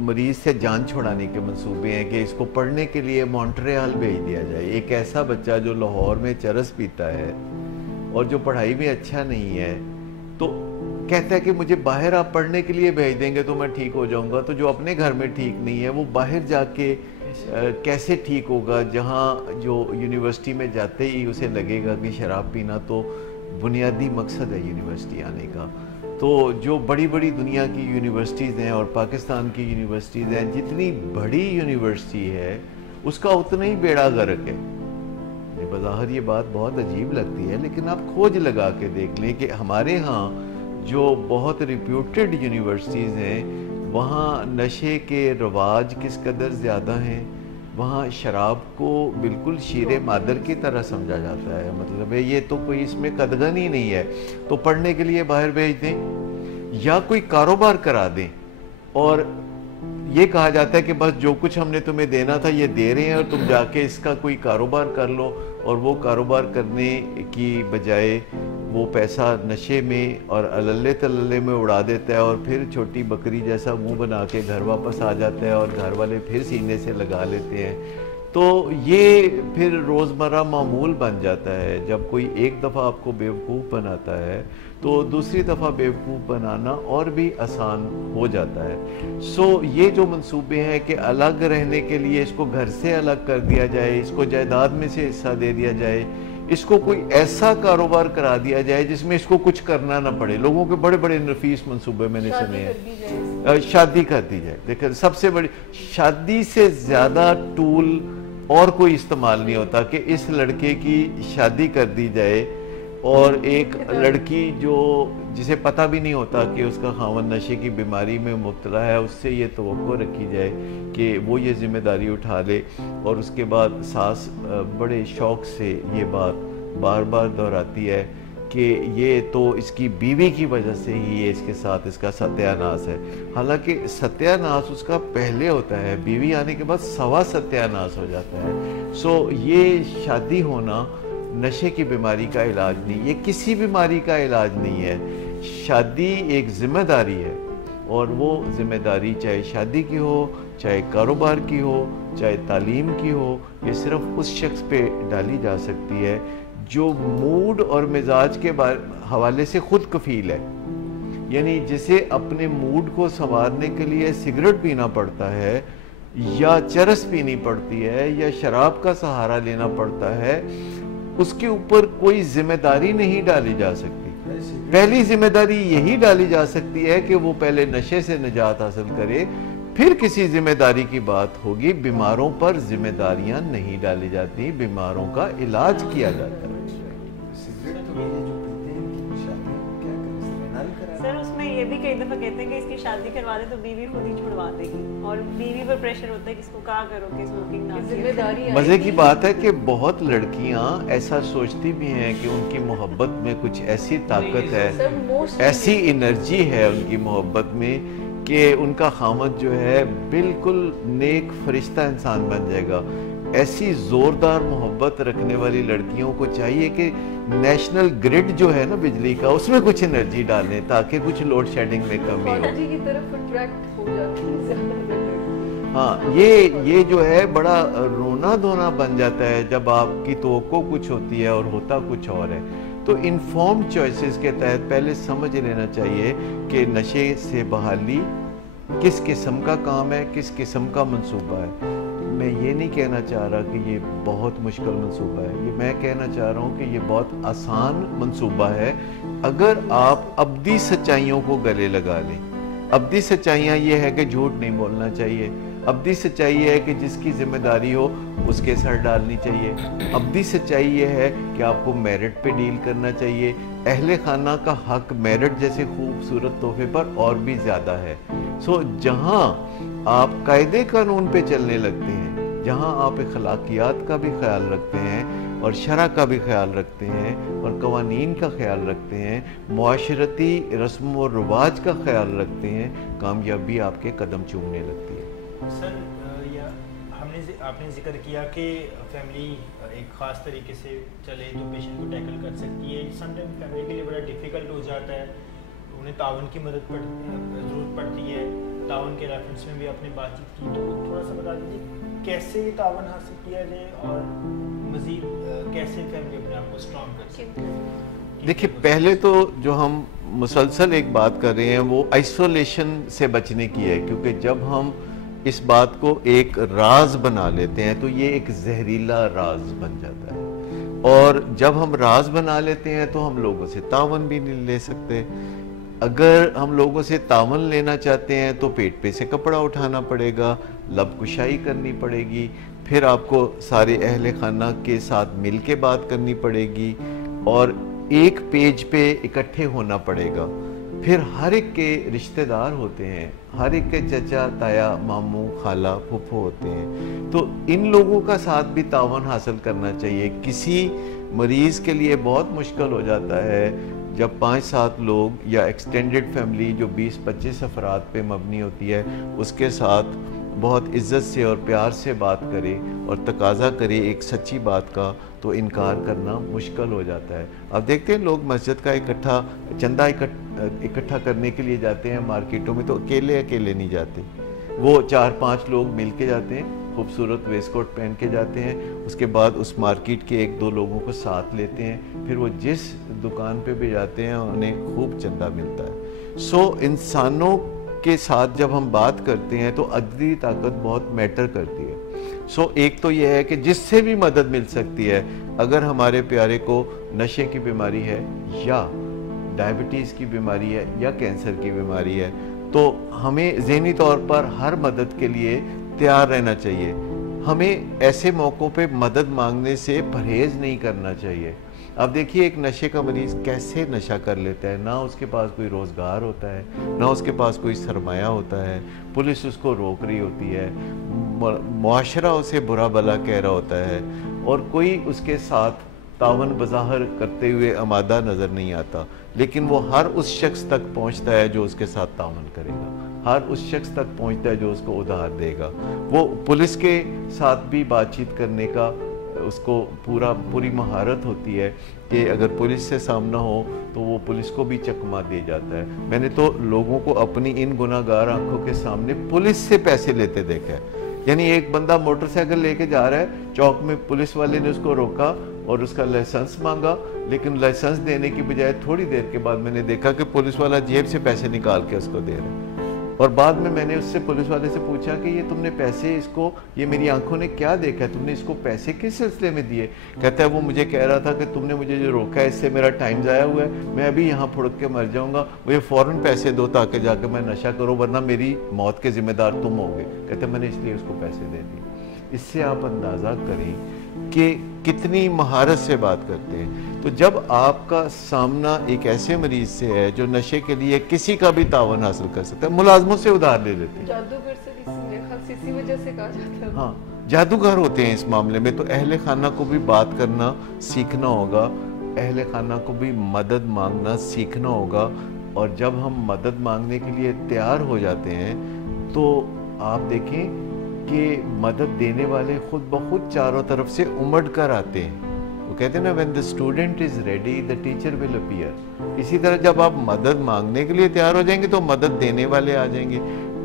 मरीज़ से जान छुड़ाने के मंसूबे हैं कि इसको पढ़ने के लिए मॉन्ट्रियल भेज दिया जाए। एक ऐसा बच्चा जो लाहौर में चरस पीता है और जो पढ़ाई में अच्छा नहीं है, तो कहता है कि मुझे बाहर आप पढ़ने के लिए भेज देंगे तो मैं ठीक हो जाऊंगा। तो जो अपने घर में ठीक नहीं है वो बाहर जाके कैसे ठीक होगा, जहाँ जो यूनिवर्सिटी में जाते ही उसे लगेगा कि शराब पीना तो बुनियादी मकसद है यूनिवर्सिटी आने का। तो जो बड़ी बड़ी दुनिया की यूनिवर्सिटीज़ हैं और पाकिस्तान की यूनिवर्सिटीज़ हैं, जितनी बड़ी यूनिवर्सिटी है उसका उतना ही बेड़ा गर्क है। बज़ाहिर ये बात बहुत अजीब लगती है, लेकिन आप खोज लगा के देख लें कि हमारे यहाँ जो बहुत रिप्यूटेड यूनिवर्सिटीज़ हैं वहाँ नशे के रवाज किस कदर ज़्यादा हैं। वहाँ शराब को बिल्कुल शीरे मादर की तरह समझा जाता है, मतलब है ये तो कोई इसमें कदगन ही नहीं है, तो पढ़ने के लिए बाहर भेज दें या कोई कारोबार करा दें और ये कहा जाता है कि बस जो कुछ हमने तुम्हें देना था ये दे रहे हैं और तुम जाके इसका कोई कारोबार कर लो, और वो कारोबार करने की बजाय वो पैसा नशे में और अलल्ले तल्ले में उड़ा देता है और फिर छोटी बकरी जैसा मुंह बना के घर वापस आ जाता है और घर वाले फिर सीने से लगा लेते हैं। तो ये फिर रोज़मर्रा मामूल बन जाता है। जब कोई एक दफ़ा आपको बेवकूफ़ बनाता है तो दूसरी दफ़ा बेवकूफ़ बनाना और भी आसान हो जाता है। सो ये जो मंसूबे हैं कि अलग रहने के लिए इसको घर से अलग कर दिया जाए, इसको जायदाद में से हिस्सा दे दिया जाए, इसको कोई ऐसा कारोबार करा दिया जाए जिसमें इसको कुछ करना ना पड़े। लोगों के बड़े बड़े नफीस मंसूबे मैंने सुने हैं, शादी कर दी जाए। देखिए सबसे बड़ी शादी से ज़्यादा टूल और कोई इस्तेमाल नहीं होता कि इस लड़के की शादी कर दी जाए और एक लड़की जो जिसे पता भी नहीं होता कि उसका खावन नशे की बीमारी में मुब्तला है, उससे ये तवक्को रखी जाए कि वो ये जिम्मेदारी उठा ले। और उसके बाद सास बड़े शौक़ से ये बात बार बार दोहराती है कि ये तो इसकी बीवी की वजह से ही ये इसके साथ इसका सत्यानाश है। हालांकि सत्यानाश उसका पहले होता है, बीवी आने के बाद सवा सत्यानाश हो जाता है। सो ये शादी होना नशे की बीमारी का इलाज नहीं, ये किसी बीमारी का इलाज नहीं है। शादी एक जिम्मेदारी है और वो जिम्मेदारी चाहे शादी की हो, चाहे कारोबार की हो, चाहे तालीम की हो, ये सिर्फ उस शख्स पे डाली जा सकती है जो मूड और मिजाज के हवाले से खुद कफील है। यानी जिसे अपने मूड को संवारने के लिए सिगरेट पीना पड़ता है या चरस पीनी पड़ती है या शराब का सहारा लेना पड़ता है, उसके ऊपर कोई जिम्मेदारी नहीं डाली जा सकती। पहली जिम्मेदारी यही डाली जा सकती है कि वो पहले नशे से निजात हासिल करे, फिर किसी जिम्मेदारी की बात होगी। बीमारों पर जिम्मेदारियां नहीं डाली जाती, बीमारों का इलाज किया जाता है। सर उसमें ये भी कई दफ़ा कहते हैं कि इसकी शादी करवा दे तो बीवी खुद ही छुड़वा देगी, और बीवी पर प्रेशर होता है कि इसको क्या करो कि स्मोकिंग ना जिम्मेदारी। मज़े की बात है कि बहुत लड़कियां ऐसा सोचती भी हैं कि उनकी मोहब्बत में कुछ ऐसी ताकत है, ऐसी एनर्जी है उनकी मोहब्बत में कि उनका खामद जो है बिल्कुल नेक फरिश्ता इंसान बन जाएगा। ऐसी ज़ोरदार मोहब्बत रखने वाली लड़कियों को चाहिए कि नेशनल ग्रिड जो है ना बिजली का, उसमें कुछ एनर्जी डालें ताकि कुछ लोड शेडिंग में कमी हो। की तरफ अट्रैक्ट हो जाती है ज़्यादा। हाँ, ये जो है बड़ा रोना धोना बन जाता है जब आपकी तवक्को कुछ होती है और होता कुछ और है। तो इन्फॉर्म्ड चॉइसेस के तहत पहले समझ लेना चाहिए कि नशे से बहाली किस किस्म का काम है, किस किस्म का मंसूबा है। मैं ये नहीं कहना चाह रहा कि ये बहुत मुश्किल मंसूबा है, ये मैं कहना चाह रहा हूँ कि ये बहुत आसान मंसूबा है अगर आप अब्दी सच्चाइयों को गले लगा लें। अब्दी सच्चाइयाँ ये है कि झूठ नहीं बोलना चाहिए। अब्दी सच्चाई ये है कि जिसकी जिम्मेदारी हो उसके सर डालनी चाहिए। अब्दी सच्चाई ये है कि आपको मेरिट पे डील करना चाहिए। अहले खाना का हक मेरिट जैसे खूबसूरत तोहफे पर और भी ज़्यादा है। सो जहाँ आप कायदे कानून पे चलने लगते हैं, जहाँ आप अखलाकियात का भी ख्याल रखते हैं और शरअ का भी ख्याल रखते हैं और कवानीन का ख्याल रखते हैं, मुआशरती रस्म और रिवाज का ख्याल रखते हैं, कामयाबी आपके कदम चूमने लगती है। सर आपने जिक्र किया कि फैमिली एक ख़ास तरीके से चले तो पेशेंट को टैकल कर सकती है। समटाइम फैमिली के लिए बड़ा डिफ़िकल्ट हो जाता है, उन्हें ताउन की मदद ज़रूरत पड़ती है। ताउन के रेफरेंस में भी आपने बातचीत की, तो थोड़ा सा बता दीजिए कैसे ताउन हासिल किया जाए और मज़ीद कैसे फैमिली अपने आप को स्ट्रॉन्ग कर सकती है। देखिए, पहले तो जो हम मुसलसल एक बात कर रहे हैं वो आइसोलेशन से बचने की है, क्योंकि जब हम इस बात को एक राज बना लेते हैं तो ये एक जहरीला राज बन जाता है। और जब हम राज बना लेते हैं तो हम लोगों से तावन भी नहीं ले सकते। अगर हम लोगों से तावन लेना चाहते हैं तो पेट पे से कपड़ा उठाना पड़ेगा, लबकुशाई करनी पड़ेगी, फिर आपको सारे अहले खाना के साथ मिल के बात करनी पड़ेगी और एक पेज पे इकट्ठे होना पड़ेगा। फिर हर एक के रिश्तेदार होते हैं, हर एक के चचा ताया मामू खाला फूफो होते हैं, तो इन लोगों का साथ भी तावन हासिल करना चाहिए। किसी मरीज़ के लिए बहुत मुश्किल हो जाता है जब 5-7 लोग या एक्सटेंडेड फैमिली जो 20-25 अफराद पे मबनी होती है उसके साथ बहुत इज़्ज़त से और प्यार से बात करे और तकाजा करे एक सच्ची बात का, तो इनकार करना मुश्किल हो जाता है। अब देखते हैं लोग मस्जिद का चंदा इकट्ठा करने के लिए जाते हैं मार्केटों में, तो अकेले नहीं जाते, वो 4-5 लोग मिल के जाते हैं, खूबसूरत वेस्टकोट पहन के जाते हैं, उसके बाद उस मार्केट के 1-2 लोगों को साथ लेते हैं, फिर वो जिस दुकान पे भी जाते हैं उन्हें खूब चंदा मिलता है। सो इंसानों के साथ जब हम बात करते हैं तो अददी ताकत बहुत मैटर करती है। सो एक तो यह है कि जिससे भी मदद मिल सकती है, अगर हमारे प्यारे को नशे की बीमारी है या डायबिटीज़ की बीमारी है या कैंसर की बीमारी है, तो हमें ज़हनी तौर पर हर मदद के लिए तैयार रहना चाहिए। हमें ऐसे मौक़ों पे मदद मांगने से परहेज़ नहीं करना चाहिए। अब देखिए एक नशे का मरीज़ कैसे नशा कर लेता है, ना उसके पास कोई रोज़गार होता है, ना उसके पास कोई सरमाया होता है, पुलिस उसको रोक रही होती है, मुआशरा उसे बुरा भला कह रहा होता है और कोई उसके साथ तावन बज़ाहिर करते हुए आमादा नज़र नहीं आता, लेकिन वो हर उस शख्स तक पहुंचता है जो उसके साथ तावन करेगा, हर उस शख्स तक पहुंचता है जो उसको उधार देगा। वो पुलिस के साथ भी बातचीत करने का उसको पूरी महारत होती है कि अगर पुलिस से सामना हो तो वो पुलिस को भी चकमा दे जाता है। मैंने तो लोगों को अपनी इन गुनाहगार आंखों के सामने पुलिस से पैसे लेते देखा है। यानी एक बंदा मोटरसाइकिल लेके जा रहा है, चौक में पुलिस वाले ने उसको रोका और उसका लाइसेंस मांगा, लेकिन लाइसेंस देने की बजाय थोड़ी देर के बाद मैंने देखा कि पुलिस वाला जेब से पैसे निकाल के उसको दे रहा है। और बाद में मैंने उससे पुलिस वाले से पूछा कि ये तुमने पैसे इसको, ये मेरी आंखों ने क्या देखा है, तुमने इसको पैसे किस सिलसिले में दिए? कहता है वो मुझे कह रहा था कि तुमने मुझे जो रोका है इससे मेरा टाइम ज़ाया हुआ है, मैं अभी यहाँ फुड़क के मर जाऊँगा, मुझे फ़ौरन पैसे दो ताकि जाके मैं नशा करूँ, वरना मेरी मौत के ज़िम्मेदार तुम होगे। कहते मैंने इसलिए उसको पैसे दे दिए। इससे आप अंदाज़ा करें कि कितनी महारत से बात करते हैं। तो जब आपका सामना एक ऐसे मरीज से है जो नशे के लिए किसी का भी तावन हासिल कर सकता है, मुलाजमों से उधार ले लेते हैं, जादूगर से इसी वजह से कहा जाता है। हाँ, जादूगर होते हैं इस मामले में। तो अहले खाना को भी बात करना सीखना होगा, अहले खाना को भी मदद मांगना सीखना होगा। और जब हम मदद मांगने के लिए तैयार हो जाते हैं तो आप देखें कि मदद देने वाले खुद ब खुद चारों तरफ से उमड़ कर आते हैं। वो कहते हैं ना, when the student is ready the teacher will appear. इसी तरह जब आप मदद मांगने के लिए तैयार हो जाएंगे तो मदद देने वाले आ जाएंगे।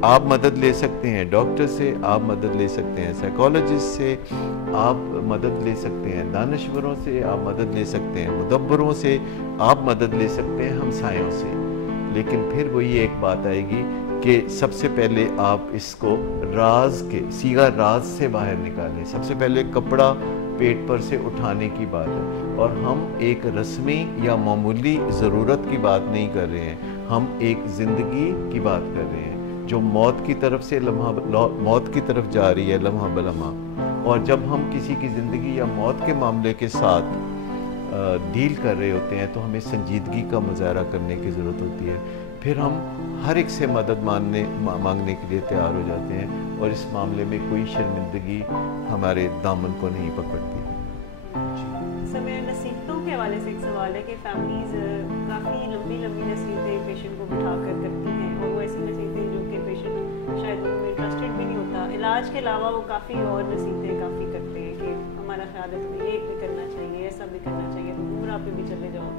आप मदद ले सकते हैं डॉक्टर से, आप मदद ले सकते हैं साइकोलॉजिस्ट से, आप मदद ले सकते हैं दानिश्वरों से, आप मदद ले सकते हैं मुदब्बरों से, आप मदद ले सकते हैं हमसायों से। लेकिन फिर वही एक बात आएगी कि सबसे पहले आप इसको राज के सीगा राज से बाहर निकालें। सबसे पहले कपड़ा पेट पर से उठाने की बात है, और हम एक रस्मी या मामूली ज़रूरत की बात नहीं कर रहे हैं, हम एक ज़िंदगी की बात कर रहे हैं जो मौत की तरफ से मौत की तरफ जा रही है लम्हा बलम्हा। और जब हम किसी की ज़िंदगी या मौत के मामले के साथ डील कर रहे होते हैं तो हमें संजीदगी का मुजाहरा करने की ज़रूरत होती है। फिर हम हर एक से मदद मांगने के लिए तैयार हो जाते हैं और इस मामले में कोई शर्मिंदगी हमारे दामन को नहीं पकड़ती। सर मेरे नसीहतों के हवाले से एक सवाल है कि फैमिलीज़ काफ़ी लंबी नसीहतें पेशेंट को बिठा कर करती हैं, और वो ऐसी नसीहतें जो कि पेशेंट शायद उनमें इंटरेस्टेड भी नहीं होता। इलाज के अलावा वो काफ़ी और नसीहतें काफ़ी करते हैं कि हमारा ख्याल है तुम्हें ये भी करना चाहिए, ऐसा भी करना चाहिए, तुम उम्रा पे भी चले जाओ,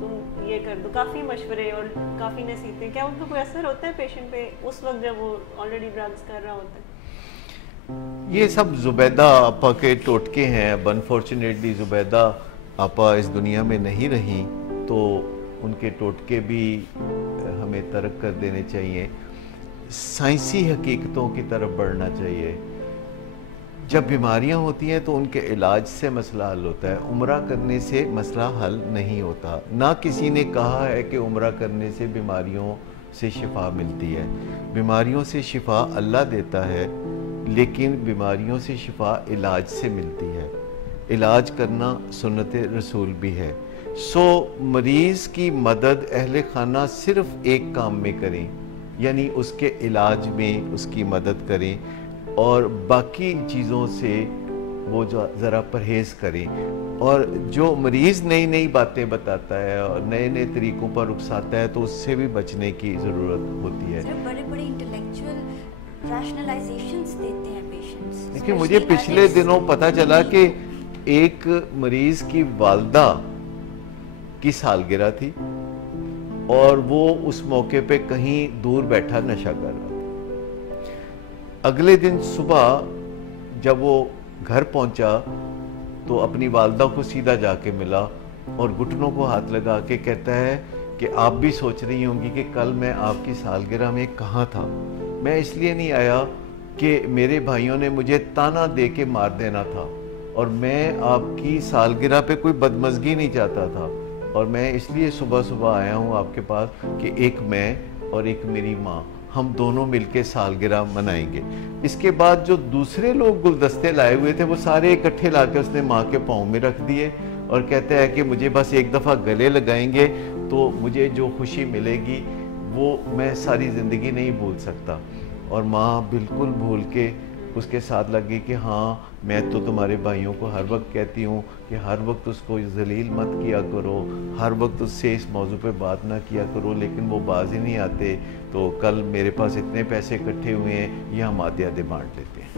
तुम ये कर दो। काफ़ी मशवरे और काफ़ी नसीहतें, क्या उनको कोई असर होता है पेशेंट पे उस वक्त जब वो ऑलरेडी ड्रग्स कर रहा होता है? ये सब जुबैदा आपा के टोटके हैं। अब अनफॉर्चुनेटली जुबैदा आपा इस दुनिया में नहीं रही, तो उनके टोटके भी हमें तर्क कर देने चाहिए, साइंसी हकीकतों की तरफ बढ़ना चाहिए। जब बीमारियां होती हैं तो उनके इलाज से मसला हल होता है, उम्रा करने से मसला हल नहीं होता। ना किसी ने कहा है कि उम्रा करने से बीमारियों से शिफा मिलती है। बीमारियों से शिफा अल्लाह देता है, लेकिन बीमारियों से शिफा इलाज से मिलती है। इलाज करना सुन्नत रसूल भी है। सो मरीज़ की मदद अहले खाना सिर्फ एक काम में करें, यानी उसके इलाज में उसकी मदद करें, और बाकी चीज़ों से वो जो ज़रा परहेज़ करें। और जो मरीज़ नई नई बातें बताता है और नए नए तरीक़ों पर उकसाता है तो उससे भी बचने की ज़रूरत होती है। सिर्फ बड़े बड़े इंटेलेक्चुअल रैशनलाइजेशंस देते हैं पेशेंट्स। देखिए, मुझे पिछले दिनों पता चला कि एक मरीज़ की वालदा की सालगिरह थी और वो उस मौके पे कहीं दूर बैठा नशा कर रहा था। अगले दिन सुबह जब वो घर पहुंचा तो अपनी वालदा को सीधा जाके मिला और घुटनों को हाथ लगा के कहता है कि आप भी सोच रही होंगी कि कल मैं आपकी सालगिरह में कहाँ था। मैं इसलिए नहीं आया कि मेरे भाइयों ने मुझे ताना दे के मार देना था, और मैं आपकी सालगिरह पे कोई बदमज़गी नहीं चाहता था, और मैं इसलिए सुबह सुबह आया हूँ आपके पास कि एक मैं और एक मेरी माँ, हम दोनों मिलके सालगिरह मनाएंगे। इसके बाद जो दूसरे लोग गुलदस्ते लाए हुए थे वो सारे इकट्ठे लाके उसने माँ के पाँव में रख दिए और कहते हैं कि मुझे बस एक दफ़ा गले लगाएंगे तो मुझे जो खुशी मिलेगी वो मैं सारी ज़िंदगी नहीं भूल सकता। और माँ बिल्कुल भूल के उसके साथ लगी कि हाँ, मैं तो तुम्हारे भाइयों को हर वक्त कहती हूँ कि हर वक्त उसको जलील मत किया करो, हर वक्त उससे इस मौजू पे बात ना किया करो, लेकिन वो बाज ही नहीं आते। तो कल मेरे पास इतने पैसे इकट्ठे हुए हैं, ये हम आधे आधे बांट लेते हैं।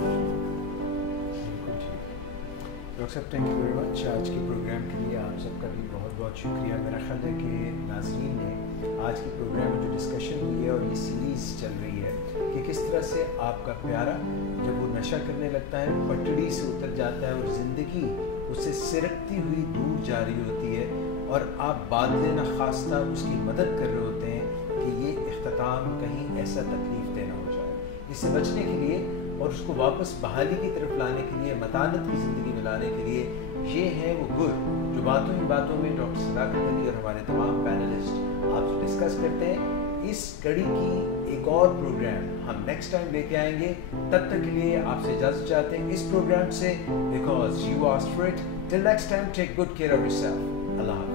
डॉक्टर साहब, थैंक यू वेरी मच। आज के प्रोग्राम के लिए आप सबका भी बहुत बहुत शुक्रिया। मेरा ख्याल है कि नाज़रीन ने आज के प्रोग्राम में जो डिस्कशन हुई है और ये सीरीज़ चल रही है कि किस तरह से आपका प्यारा जब वो नशा करने लगता है, पटड़ी से उतर जाता है और ज़िंदगी उससे सिरकती हुई दूर जा रही होती है, और आप बादले न खास्ता उसकी मदद कर रहे होते हैं कि ये इख्तिताम कहीं ऐसा तकलीफ़ देना हो जाए। इससे बचने के लिए और उसको वापस बहाली की तरफ लाने के लिए, मतानत की ज़िंदगी में लाने के लिए, ये है वो गुर जो बातों ही बातों में डॉक्टर सदाकत अली और हमारे तमाम पैनलिस्ट आपसे डिस्कस करते हैं। इस कड़ी की एक और प्रोग्राम हम नेक्स्ट टाइम लेके आएंगे। तब तक के लिए आपसे इजाज़त चाहते हैं इस प्रोग्राम से, because you asked for it. Till next time, take good care of yourself. अल्लाह हाफ़िज़।